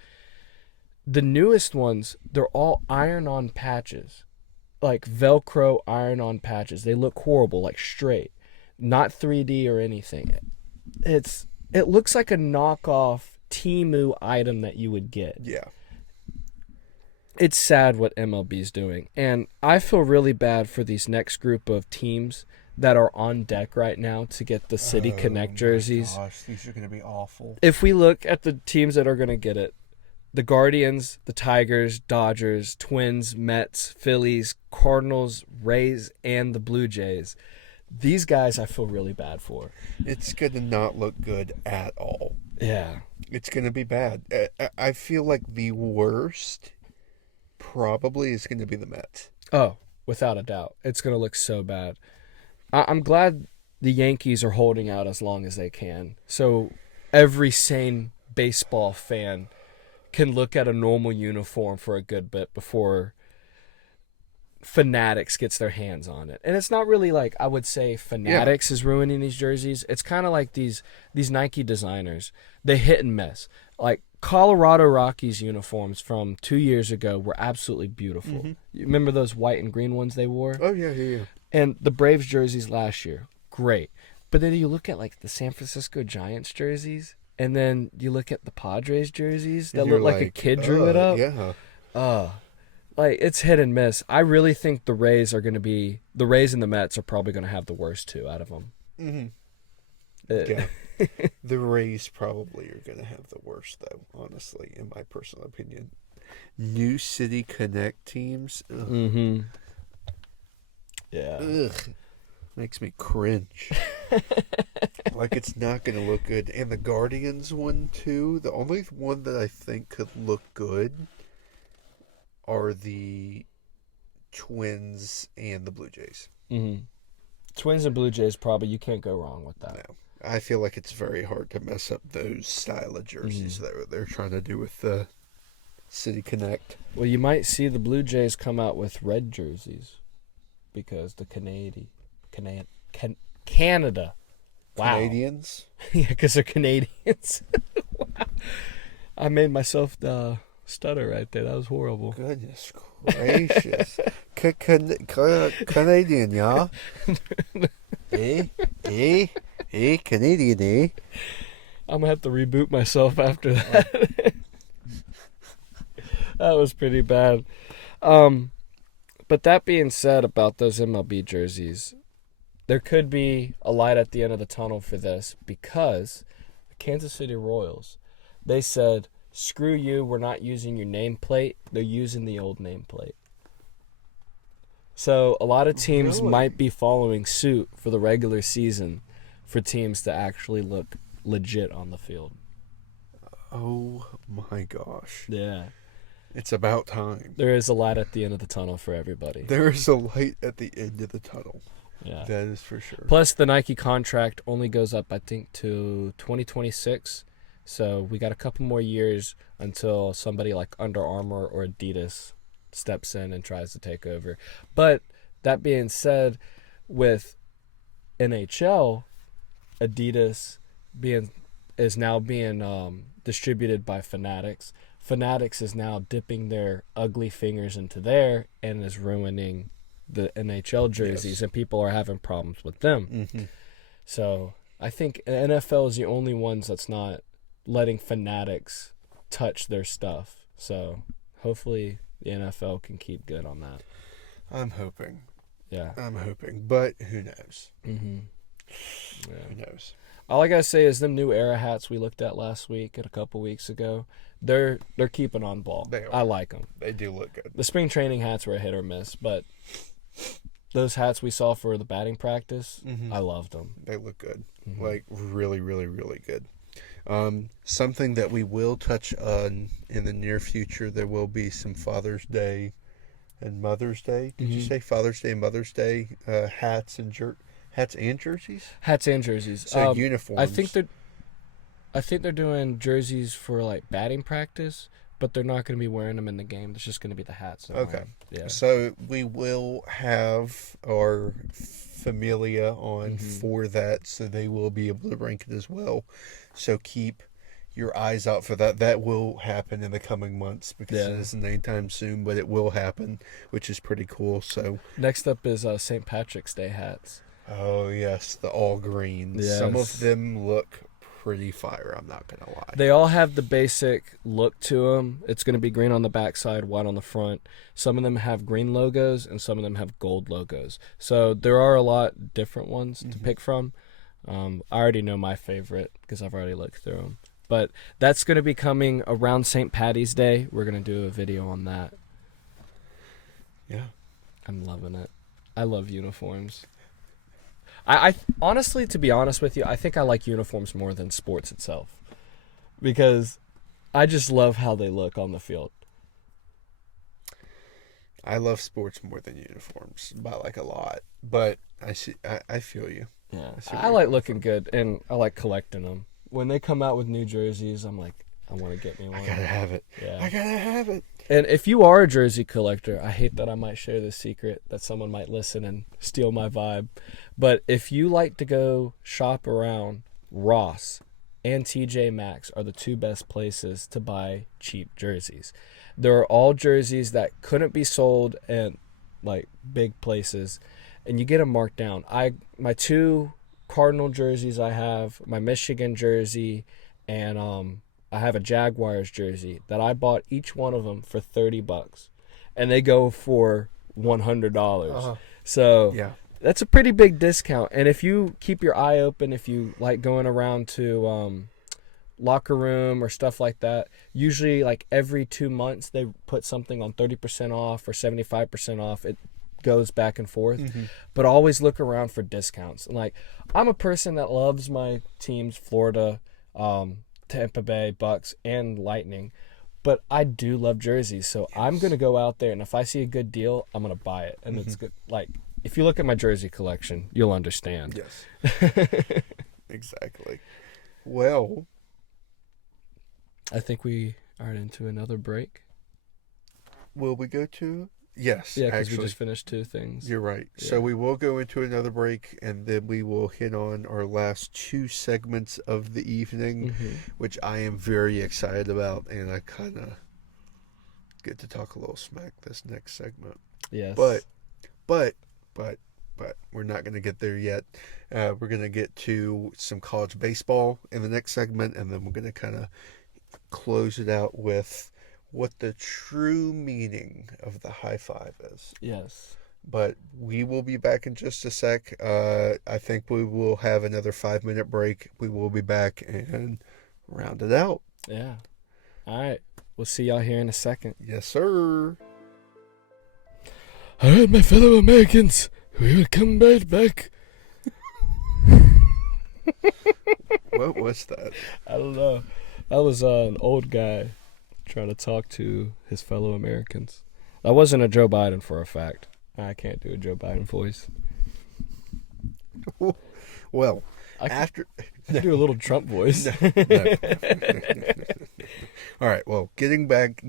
The newest ones, they're all iron-on patches. Like Velcro iron-on patches. They look horrible, like straight. Not 3D or anything. It looks like a knockoff Temu item that you would get. Yeah. It's sad what MLB's doing. And I feel really bad for these next group of teams that are on deck right now to get the City Connect jerseys. Gosh, these are going to be awful. If we look at the teams that are going to get it, the Guardians, the Tigers, Dodgers, Twins, Mets, Phillies, Cardinals, Rays, and the Blue Jays. These guys I feel really bad for. It's going to not look good at all. Yeah. It's going to be bad. I feel like the worst probably is going to be the Mets. Oh, without a doubt. It's going to look so bad. I'm glad the Yankees are holding out as long as they can. So every sane baseball fan can look at a normal uniform for a good bit before Fanatics gets their hands on it. And it's not really like, I would say Fanatics is ruining these jerseys. It's kind of like these Nike designers. They hit and miss. Like Colorado Rockies uniforms from 2 years ago were absolutely beautiful. Mm-hmm. You remember those white and green ones they wore? Oh, yeah. And the Braves jerseys last year, great. But then you look at like the San Francisco Giants jerseys, and then you look at the Padres jerseys that look like a kid drew it up. Yeah. Like, it's hit and miss. I really think the Rays and the Mets are probably going to have the worst two out of them. Mm-hmm. Yeah. The Rays probably are going to have the worst, though, honestly, in my personal opinion. New City Connect teams. Ugh. Mm-hmm. Yeah. Ugh. Makes me cringe. Like, it's not going to look good. And the Guardians one, too. The only one that I think could look good are the Twins and the Blue Jays. Mm-hmm. Twins and Blue Jays, probably, you can't go wrong with that. No. I feel like it's very hard to mess up those style of jerseys that they're trying to do with the City Connect. Well, you might see the Blue Jays come out with red jerseys because the Canada. Wow. Canadians? Yeah, because they're Canadians. Wow. I made myself stutter right there. That was horrible. Goodness gracious. Canadian, yeah? Canadian, eh? I'm going to have to reboot myself after that. That was pretty bad. But that being said about those MLB jerseys, there could be a light at the end of the tunnel for this because the Kansas City Royals, they said, screw you, we're not using your nameplate. They're using the old nameplate. So a lot of teams might be following suit for the regular season for teams to actually look legit on the field. Oh my gosh. Yeah. It's about time. There is a light at the end of the tunnel for everybody. There is a light at the end of the tunnel. Yeah. That is for sure. Plus, the Nike contract only goes up, I think, to 2026. So we got a couple more years until somebody like Under Armour or Adidas steps in and tries to take over. But that being said, with NHL, Adidas is now being distributed by Fanatics. Fanatics is now dipping their ugly fingers into there and is ruining the NHL jerseys, and people are having problems with them. Mm-hmm. So I think the NFL is the only ones that's not letting Fanatics touch their stuff. So hopefully the NFL can keep good on that. I'm hoping. Yeah. I'm hoping, but who knows? Mm-hmm. Yeah. Who knows? All I gotta say is them new Era hats we looked at last week and a couple weeks ago, they're keeping on ball. They are. I like them. They do look good. The spring training hats were a hit or miss, but those hats we saw for the batting practice, I loved them. They look good. Mm-hmm. Like, really, really, really good. Something that we will touch on in the near future, there will be some Father's Day and Mother's Day. Did you say Father's Day and Mother's Day hats and jerseys? Hats and jerseys. So uniforms. I think they're doing jerseys for like batting practice, but they're not going to be wearing them in the game. It's just going to be the hats. Okay. Yeah. So we will have our Familia on for that, so they will be able to rank it as well. So keep your eyes out for that. That will happen in the coming months because it isn't anytime soon, but it will happen, which is pretty cool. So next up is St. Patrick's Day hats. Oh yes, the all greens. Yes. Some of them look pretty fire, I'm not gonna lie. They all have the basic look to them. It's going to be green on the backside, white on the front. Some of them have green logos and some of them have gold logos. So there are a lot different ones to pick from. I already know my favorite because I've already looked through them. But that's going to be coming around St. Patty's Day. We're going to do a video on that. Yeah. I'm loving it. I love uniforms. I honestly, to be honest with you, I think I like uniforms more than sports itself because I just love how they look on the field. I love sports more than uniforms by like a lot, but I feel you. Yeah, I like looking good, and I like collecting them. When they come out with new jerseys, I'm like, I want to get me one. I gotta have it. Yeah. I gotta have it. And if you are a jersey collector, I hate that I might share this secret, that someone might listen and steal my vibe. But if you like to go shop around, Ross and TJ Maxx are the two best places to buy cheap jerseys. They're all jerseys that couldn't be sold at like big places, and you get them marked down. My two Cardinal jerseys I have, my Michigan jersey, and I have a Jaguars jersey that I bought each one of them for $30, and they go for $100. So yeah, that's a pretty big discount. And if you keep your eye open, if you like going around to locker room or stuff like that, usually like every 2 months they put something on 30% off or 75% off. It goes back and forth, but always look around for discounts. And like, I'm a person that loves my teams, Florida, Tampa Bay, Bucks, and Lightning, but I do love jerseys, so I'm gonna go out there, and if I see a good deal, I'm gonna buy it. And it's good. Like, if you look at my jersey collection, you'll understand. Yes. Exactly. Well, I think we are into another break. will we go to? Yes, Yeah, because we actually. just finished two things. You're right. Yeah. So we will go into another break, and then we will hit on our last two segments of the evening, which I am very excited about, and I kind of get to talk a little smack this next segment. Yes. But we're not going to get there yet. We're going to get to some college baseball in the next segment, and then we're going to kind of close it out with what the true meaning of the high five is. Yes. But we will be back in just a sec. I think we will have another 5-minute break. We will be back and round it out. Yeah. All right. We'll see y'all here in a second. Yes, sir. All right, my fellow Americans, we will come right back. What was that? I don't know. That was an old guy trying to talk to his fellow Americans. That wasn't a Joe Biden for a fact. I can't do a Joe Biden voice. Well, I can do a little Trump voice. No. All right. Well, getting back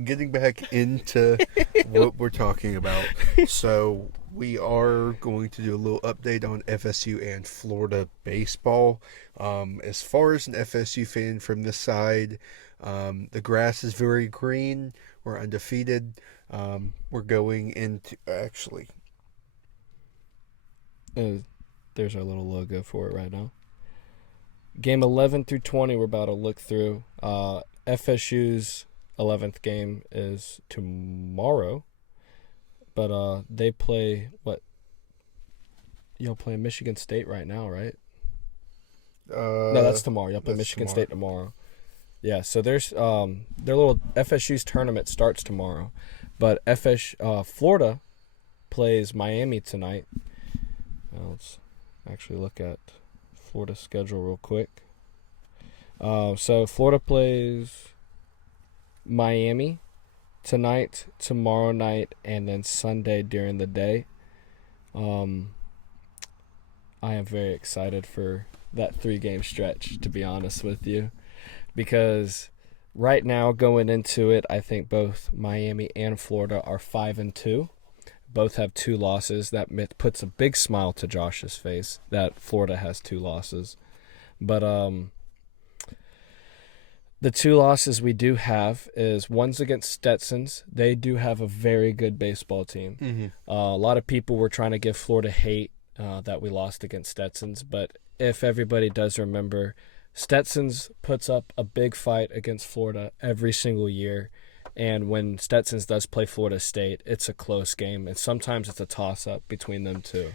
into what we're talking about. So we are going to do a little update on FSU and Florida baseball. As far as an FSU fan from this side, the grass is very green. We're undefeated. We're going into actually. There's our little logo for it right now. Game 11 through 20 we're about to look through. FSU's 11th game is tomorrow. But they play what? Y'all play Michigan State right now, right? No, that's tomorrow. Y'all play Michigan State tomorrow. Yeah, so there's their little FSU's tournament starts tomorrow. But Florida plays Miami tonight. Let's actually look at Florida's schedule real quick. So Florida plays Miami tonight, tomorrow night, and then Sunday during the day. I am very excited for that 3-game stretch, to be honest with you, because right now going into it, I think both Miami and Florida are 5-2. Both have 2 losses. That puts a big smile to Josh's face that Florida has 2 losses. But the 2 losses we do have is one's against Stetson's. They do have a very good baseball team. Mm-hmm. A lot of people were trying to give Florida hate that we lost against Stetson's. But if everybody does remember, Stetson's puts up a big fight against Florida every single year. And when Stetson's does play Florida State, it's a close game. And sometimes it's a toss-up between them two.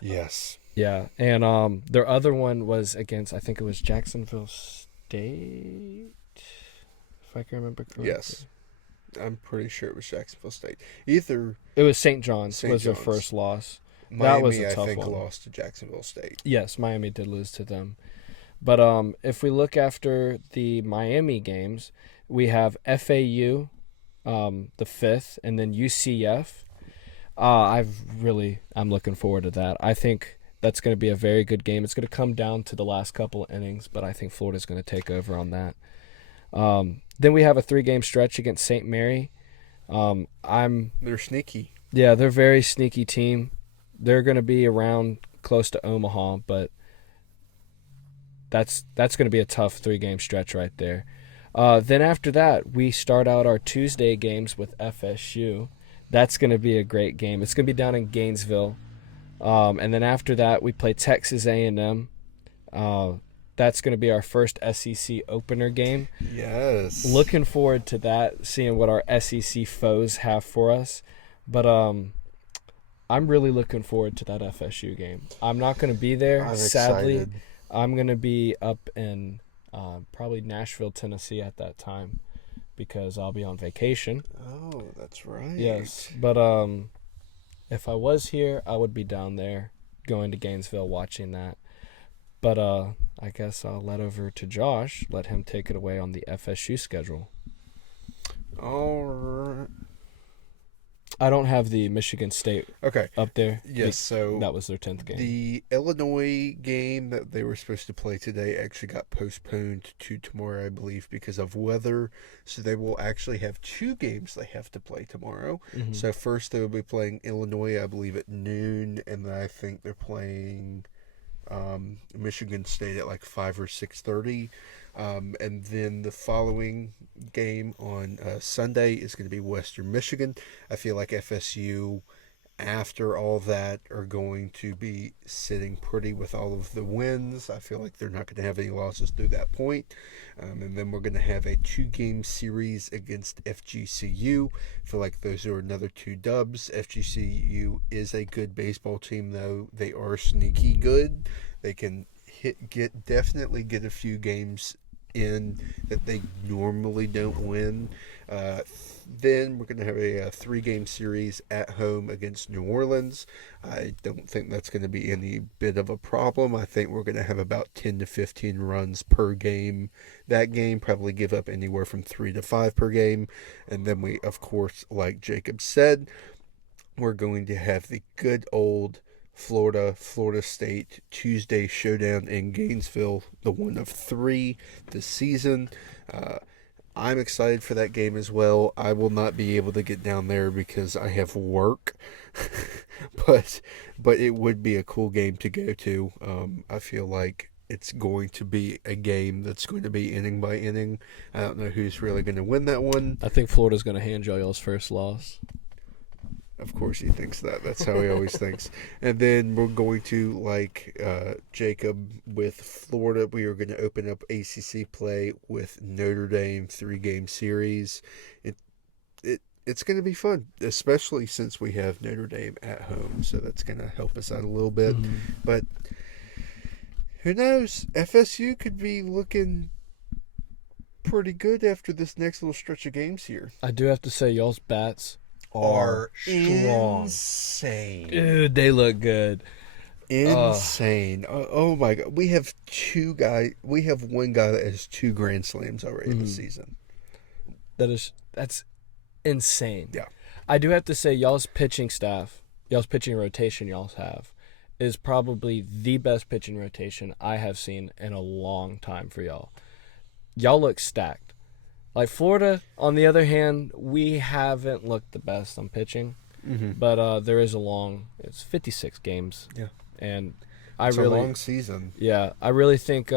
Yes. Yeah. And their other one was against, I think it was Jacksonville State, if I can remember correctly. Yes. I'm pretty sure it was Jacksonville State. Either it was St. John's St. was their John's. first loss. Miami, that was a tough I think, one. lost to Jacksonville State. Yes, Miami did lose to them. But if we look after the Miami games, we have FAU, the 5th, and then UCF. I'm looking forward to that. I think That's going to be a very good game. It's going to come down to the last couple of innings, but I think Florida's going to take over on that. Then we have a 3-game stretch against St. Mary. They're sneaky. Yeah, they're a very sneaky team. They're going to be around close to Omaha, but that's going to be a tough 3-game stretch right there. Then after that, we start out our Tuesday games with FSU. That's going to be a great game. It's going to be down in Gainesville. And then after that, we play Texas A&M. That's going to be our first SEC opener game. Yes. Looking forward to that, seeing what our SEC foes have for us. But I'm really looking forward to that FSU game. I'm not going to be there, I'm sadly. excited. I'm going to be up in probably Nashville, Tennessee at that time because I'll be on vacation. Oh, that's right. Yes, but if I was here, I would be down there going to Gainesville watching that. But I guess I'll let over to Josh, let him take it away on the FSU schedule. All right. I don't have the Michigan State up there. Yes, so that was their 10th game. The Illinois game that they were supposed to play today actually got postponed to tomorrow, I believe, because of weather. So they will actually have 2 games they have to play tomorrow. Mm-hmm. So first they will be playing Illinois, I believe, at noon, and then I think they're playing Michigan State at like 5 or 6:30. And then the following game on Sunday is going to be Western Michigan. I feel like FSU, after all that, are going to be sitting pretty with all of the wins. I feel like they're not going to have any losses through that point. And then we're going to have a 2-game series against FGCU. I feel like those are another 2 dubs. FGCU is a good baseball team, though. They are sneaky good. They can definitely get a few games in that they normally don't win. Then we're going to have a 3-game series at home against New Orleans. I don't think that's going to be any bit of a problem. I think we're going to have about 10 to 15 runs per game. That game probably give up anywhere from 3 to 5 per game. And then we, of course, like Jacob said, we're going to have the good old Florida State Tuesday showdown in Gainesville, the one of 3 this season. I'm excited for that game as well. I will not be able to get down there because I have work, but it would be a cool game to go to. I feel like it's going to be a game that's going to be inning by inning. I don't know who's really going to win that one. I think Florida's going to hand y'all's first loss. Of course he thinks that. That's how he always thinks. And then we're going to, like Jacob, with Florida, we are going to open up ACC play with Notre Dame 3-game series. It's going to be fun, especially since we have Notre Dame at home. So that's going to help us out a little bit. Mm-hmm. But who knows? FSU could be looking pretty good after this next little stretch of games here. I do have to say, y'all's bats are strong. Insane. Dude, they look good. Insane. Oh my God. We have 2 guys. We have one guy that has 2 grand slams already in the season. That's insane. Yeah. I do have to say, y'all's pitching staff, y'all's pitching rotation y'all have, is probably the best pitching rotation I have seen in a long time for y'all. Y'all look stacked. Like Florida, on the other hand, we haven't looked the best on pitching, but there is it's 56 games. Yeah. And it's a long season. Yeah, I really think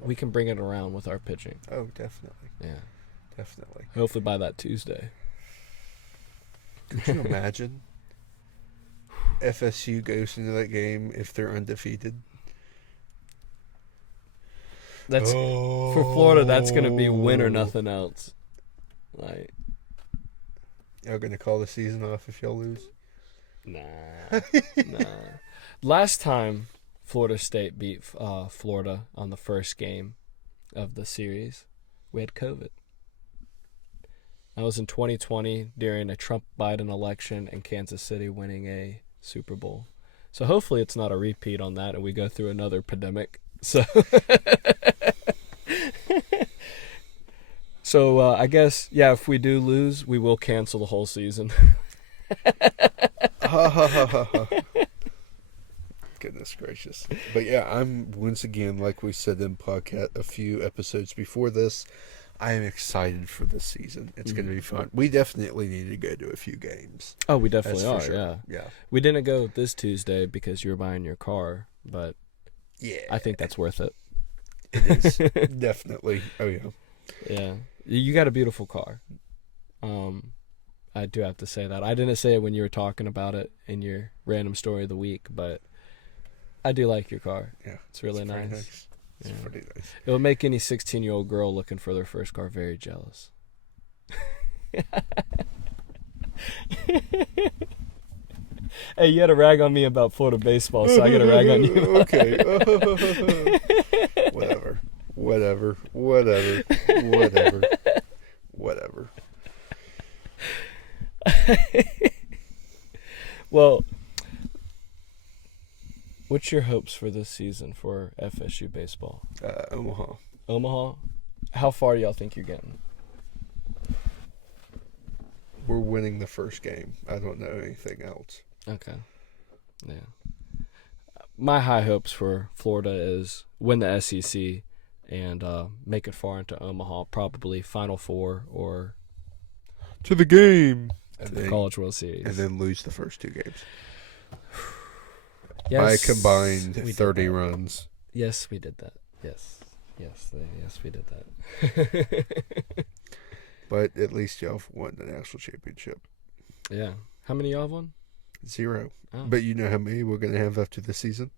we can bring it around with our pitching. Oh, definitely. Yeah. Definitely. Hopefully by that Tuesday. Could you imagine FSU goes into that game if they're undefeated? That's for Florida. That's going to be win or nothing else. Like, y'all going to call the season off if y'all lose? Nah. Last time Florida State beat Florida on the first game of the series, we had COVID. That was in 2020 during a Trump-Biden election and Kansas City winning a Super Bowl. So hopefully it's not a repeat on that and we go through another pandemic. So I guess, yeah, if we do lose, we will cancel the whole season. Goodness gracious. But yeah, I'm once again, like we said in podcast a few episodes before this, I am excited for this season. It's going to be fun. We definitely need to go to a few games. Oh, we definitely That's are. for sure. Yeah. We didn't go this Tuesday because you were buying your car, but yeah, I think that's worth it. It is definitely. Oh yeah. Yeah, you got a beautiful car. I do have to say that. I didn't say it when you were talking about it in your random story of the week, but I do like your car. Yeah, it's really nice. It's pretty nice. It will make any 16-year-old girl looking for their first car very jealous. Hey, you had to rag on me about Florida baseball, so I got to rag on you. Okay. Whatever. Well, what's your hopes for this season for FSU baseball? Omaha. Omaha? How far do y'all think you're getting? We're winning the first game. I don't know anything else. Okay. Yeah. My high hopes for Florida is win the SEC and make it far into Omaha, probably Final Four or to the game. To the College World Series. And then lose the first 2 games. Yes, by combined 30 runs. Yes, we did that. Yes, we did that. But at least y'all won the national championship. Yeah. How many y'all have won? 0. Oh. But you know how many we're going to have after the season?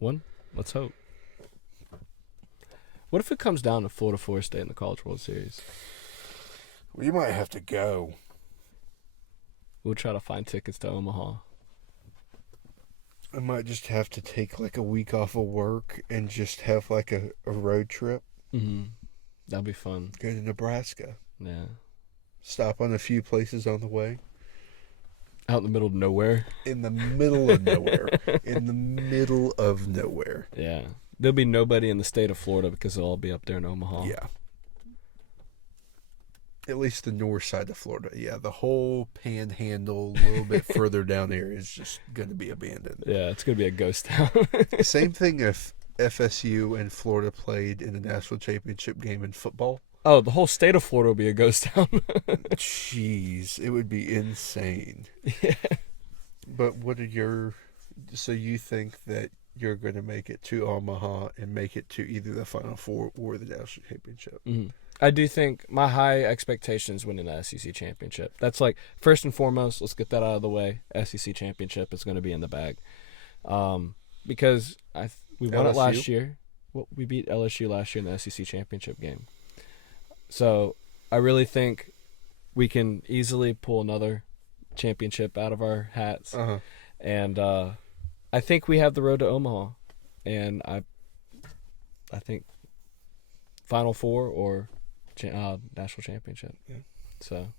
1? Let's hope. What if it comes down to Florida State in the College World Series? Well, you might have to go. We'll try to find tickets to Omaha. I might just have to take like a week off of work and just have like a road trip. Mm-hmm. That'd be fun. Go to Nebraska. Yeah. Stop on a few places on the way. Out in the middle of nowhere. In the middle of nowhere. In the middle of nowhere. Yeah. There'll be nobody in the state of Florida because they'll all be up there in Omaha. Yeah. At least the north side of Florida. Yeah, the whole panhandle, a little bit further down there is just going to be abandoned. Yeah, it's going to be a ghost town. Same thing if FSU and Florida played in a national championship game in football. Oh, the whole state of Florida will be a ghost town. Jeez, it would be insane. Yeah. But what are your... So you think that you're going to make it to Omaha and make it to either the Final Four or the national championship? Mm-hmm. I do think my high expectations winning the SEC championship. That's like, first and foremost, let's get that out of the way. SEC championship is going to be in the bag. Because we won it last year. Well, we beat LSU last year in the SEC championship game. So I really think we can easily pull another championship out of our hats. Uh-huh. And I think we have the road to Omaha. And I think Final Four or national championship. Yeah. So,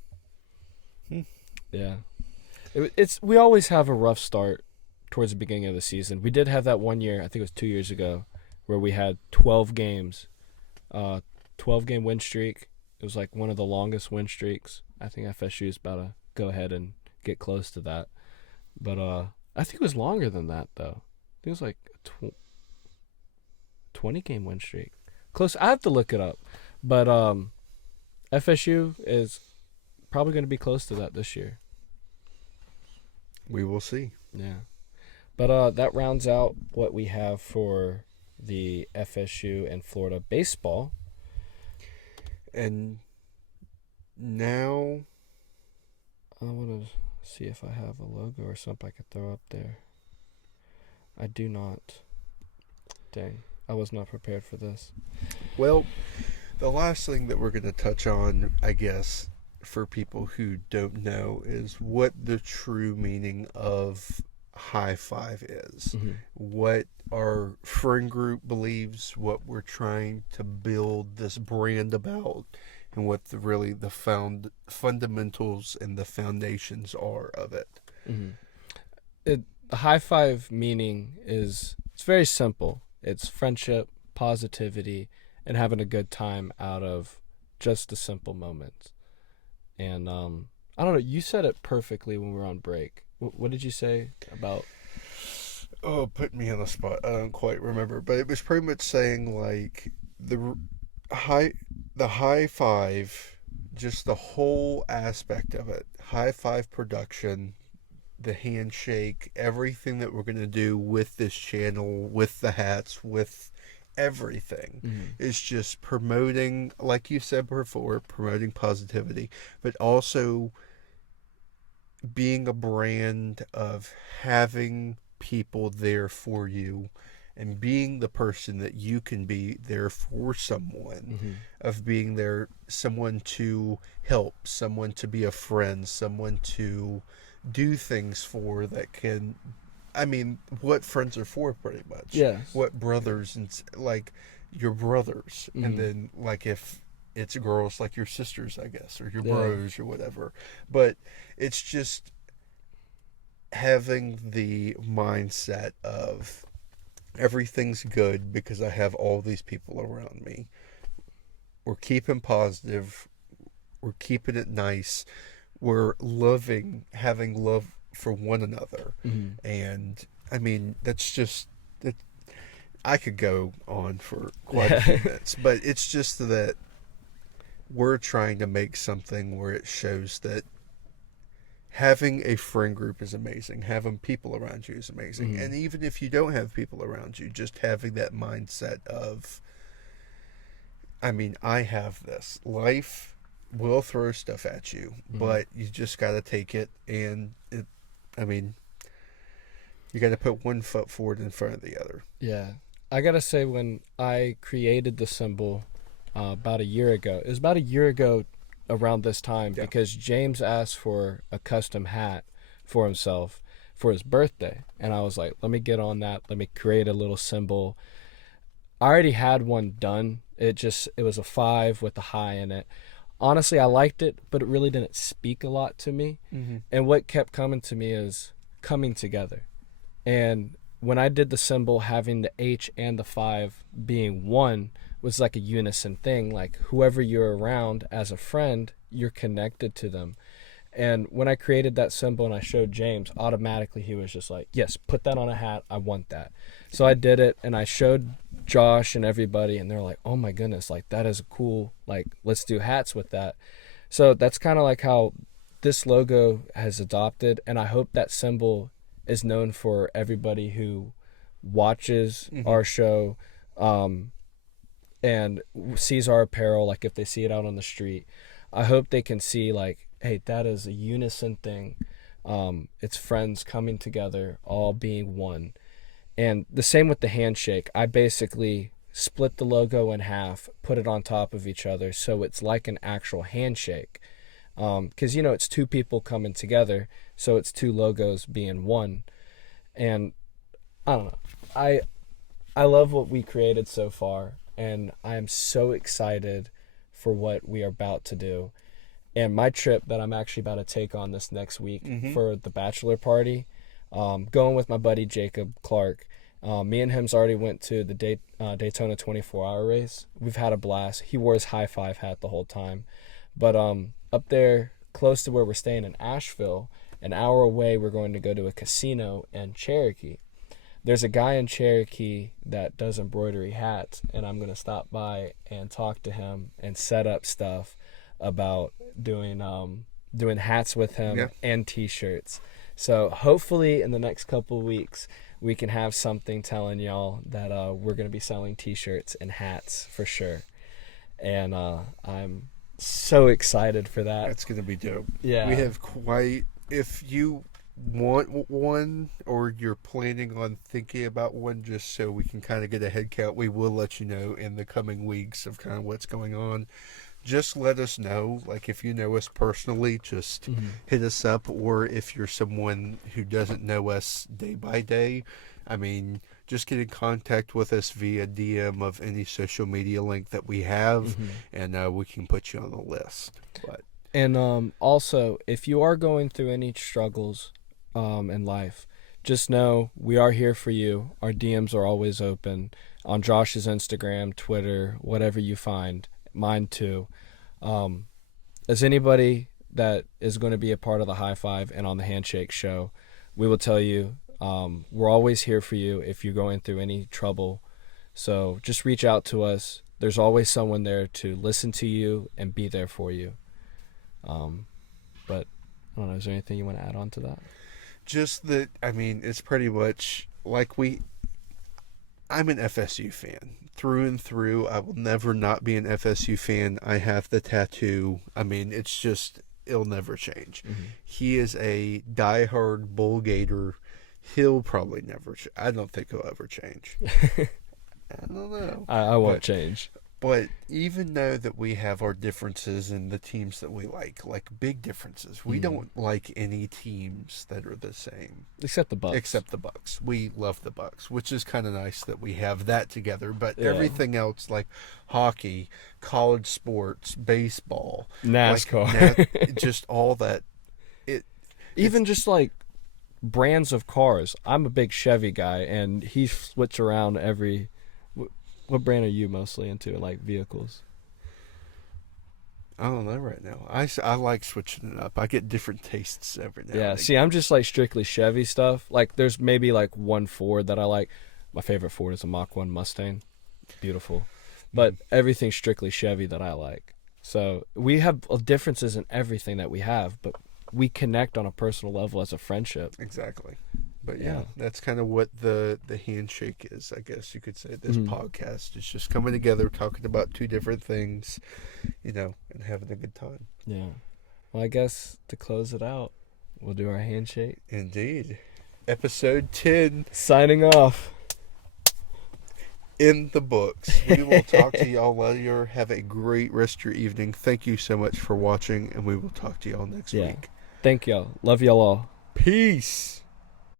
yeah. We always have a rough start towards the beginning of the season. We did have that one year, I think it was 2 years ago, where we had 12 games, 12-game win streak. It was like one of the longest win streaks. I think FSU is about to go ahead and get close to that. But I think it was longer than that, though. I think it was like a 20-game win streak. Close. I have to look it up. But FSU is probably going to be close to that this year. We will see. Yeah. But that rounds out what we have for the FSU and Florida baseball. And now I want to see if I have a logo or something I could throw up there. I do not. Dang. I was not prepared for this. Well, the last thing that we're going to touch on, I guess, for people who don't know, is what the true meaning of high five is. Mm-hmm. What our friend group believes, what we're trying to build this brand about, and what the fundamentals and the foundations are of it. Mm-hmm. The high five meaning it's very simple. It's friendship, positivity, and having a good time out of just the simple moments. And I don't know, you said it perfectly when we were on break. What did you say about Oh, put me on the spot. I don't quite remember, but it was pretty much saying like the high five, just the whole aspect of it, high five production, the handshake, everything that we're gonna do with this channel, with the hats, with everything is just promoting, like you said before, promoting positivity, but also being a brand of having people there for you and being the person that you can be there for someone, of being there, someone to help, someone to be a friend, someone to do things for that can, I mean, what friends are for, pretty much. Yes. What brothers, and like your brothers, and then like if it's girls, like your sisters, I guess, or your bros or whatever. But it's just having the mindset of everything's good because I have all these people around me. We're keeping positive. We're keeping it nice. We're having love for one another. And I mean, that's just, I could go on for quite a few minutes, but it's just that we're trying to make something where it shows that having a friend group is amazing. Having people around you is amazing. And even if you don't have people around you, just having that mindset of, I mean, I have this. Life will throw stuff at you, but you just got to take it. And I mean, you got to put one foot forward in front of the other. Yeah. I got to say, when I created the symbol about a year ago, it was about a year ago around this time, because James asked for a custom hat for himself for his birthday. And I was like, let me get on that. Let me create a little symbol. I already had one done. It was a 5 with a high in it. Honestly, I liked it, but it really didn't speak a lot to me. And what kept coming to me is coming together. And when I did the symbol, having the H and the 5 being one was like a unison thing. Like whoever you're around as a friend, you're connected to them. And when I created that symbol and I showed James, automatically he was just like, yes, put that on a hat. I want that. So I did it, and I showed Josh and everybody, and they're like, oh my goodness, like that is cool. Like, let's do hats with that. So that's kind of like how this logo has adopted. And I hope that symbol is known for everybody who watches our show, and sees our apparel. Like if they see it out on the street, I hope they can see like, hey, that is a unison thing. It's friends coming together, all being one. And the same with the handshake. I basically split the logo in half, put it on top of each other, so it's like an actual handshake. Because, it's two people coming together, so it's two logos being one. And I don't know. I love what we created so far, and I am so excited for what we are about to do. And my trip that I'm actually about to take on this next week for the bachelor party, going with my buddy Jacob Clark. Me and him's already went to the Daytona 24-hour race. We've had a blast. He wore his high five hat the whole time. But up there close to where we're staying in Asheville, an hour away, we're going to go to a casino in Cherokee. There's a guy in Cherokee that does embroidery hats, and I'm going to stop by and talk to him and set up stuff about doing hats with him and T-shirts. So hopefully in the next couple of weeks, we can have something telling y'all that we're going to be selling T-shirts and hats for sure. And I'm so excited for that. That's going to be dope. Yeah. We have if you want one or you're planning on thinking about one, just so we can kind of get a head count, we will let you know in the coming weeks of kind of what's going on. Just let us know. Like if you know us personally, just hit us up. Or if you're someone who doesn't know us day by day, I mean, just get in contact with us via DM of any social media link that we have, and we can put you on the list. And also, if you are going through any struggles in life, just know we are here for you. Our DMs are always open on Josh's Instagram, Twitter, whatever you find. Mine too. As anybody that is going to be a part of the High Five and on the Handshake show, we will tell you We're always here for you if you're going through any trouble. So just reach out to us. There's always someone there to listen to you and be there for you. But I don't know, is there anything you want to add on to that? Just that, I mean, it's pretty much like I'm an FSU fan. Through and through, I will never not be an FSU fan. I have the tattoo. I mean, it's just, it'll never change. Mm-hmm. He is a diehard Bull Gator. He'll probably never I don't think he'll ever change. I don't know. I won't change. But even though that we have our differences in the teams that we like big differences, we don't like any teams that are the same. Except the Bucks. We love the Bucks, which is kind of nice that we have that together. But everything else, like hockey, college sports, baseball, NASCAR, just all that. Even just like brands of cars. I'm a big Chevy guy, and he switches around every... What brand are you mostly into, like vehicles? I don't know right now. I like switching it up. I get different tastes every now and again. See, I'm just like strictly Chevy stuff. Like there's maybe like one Ford that I like. My favorite Ford is a Mach 1 Mustang. Beautiful. But everything's strictly Chevy that I like. So we have differences in everything that we have, but we connect on a personal level as a friendship. Exactly. But yeah, that's kind of what the handshake is, I guess you could say. This podcast is just coming together, talking about two different things, and having a good time. Yeah. Well, I guess to close it out, we'll do our handshake. Indeed. Episode 10. Signing off. In the books. We will talk to y'all later. Have a great rest of your evening. Thank you so much for watching, and we will talk to y'all next week. Thank y'all. Love y'all all. Peace.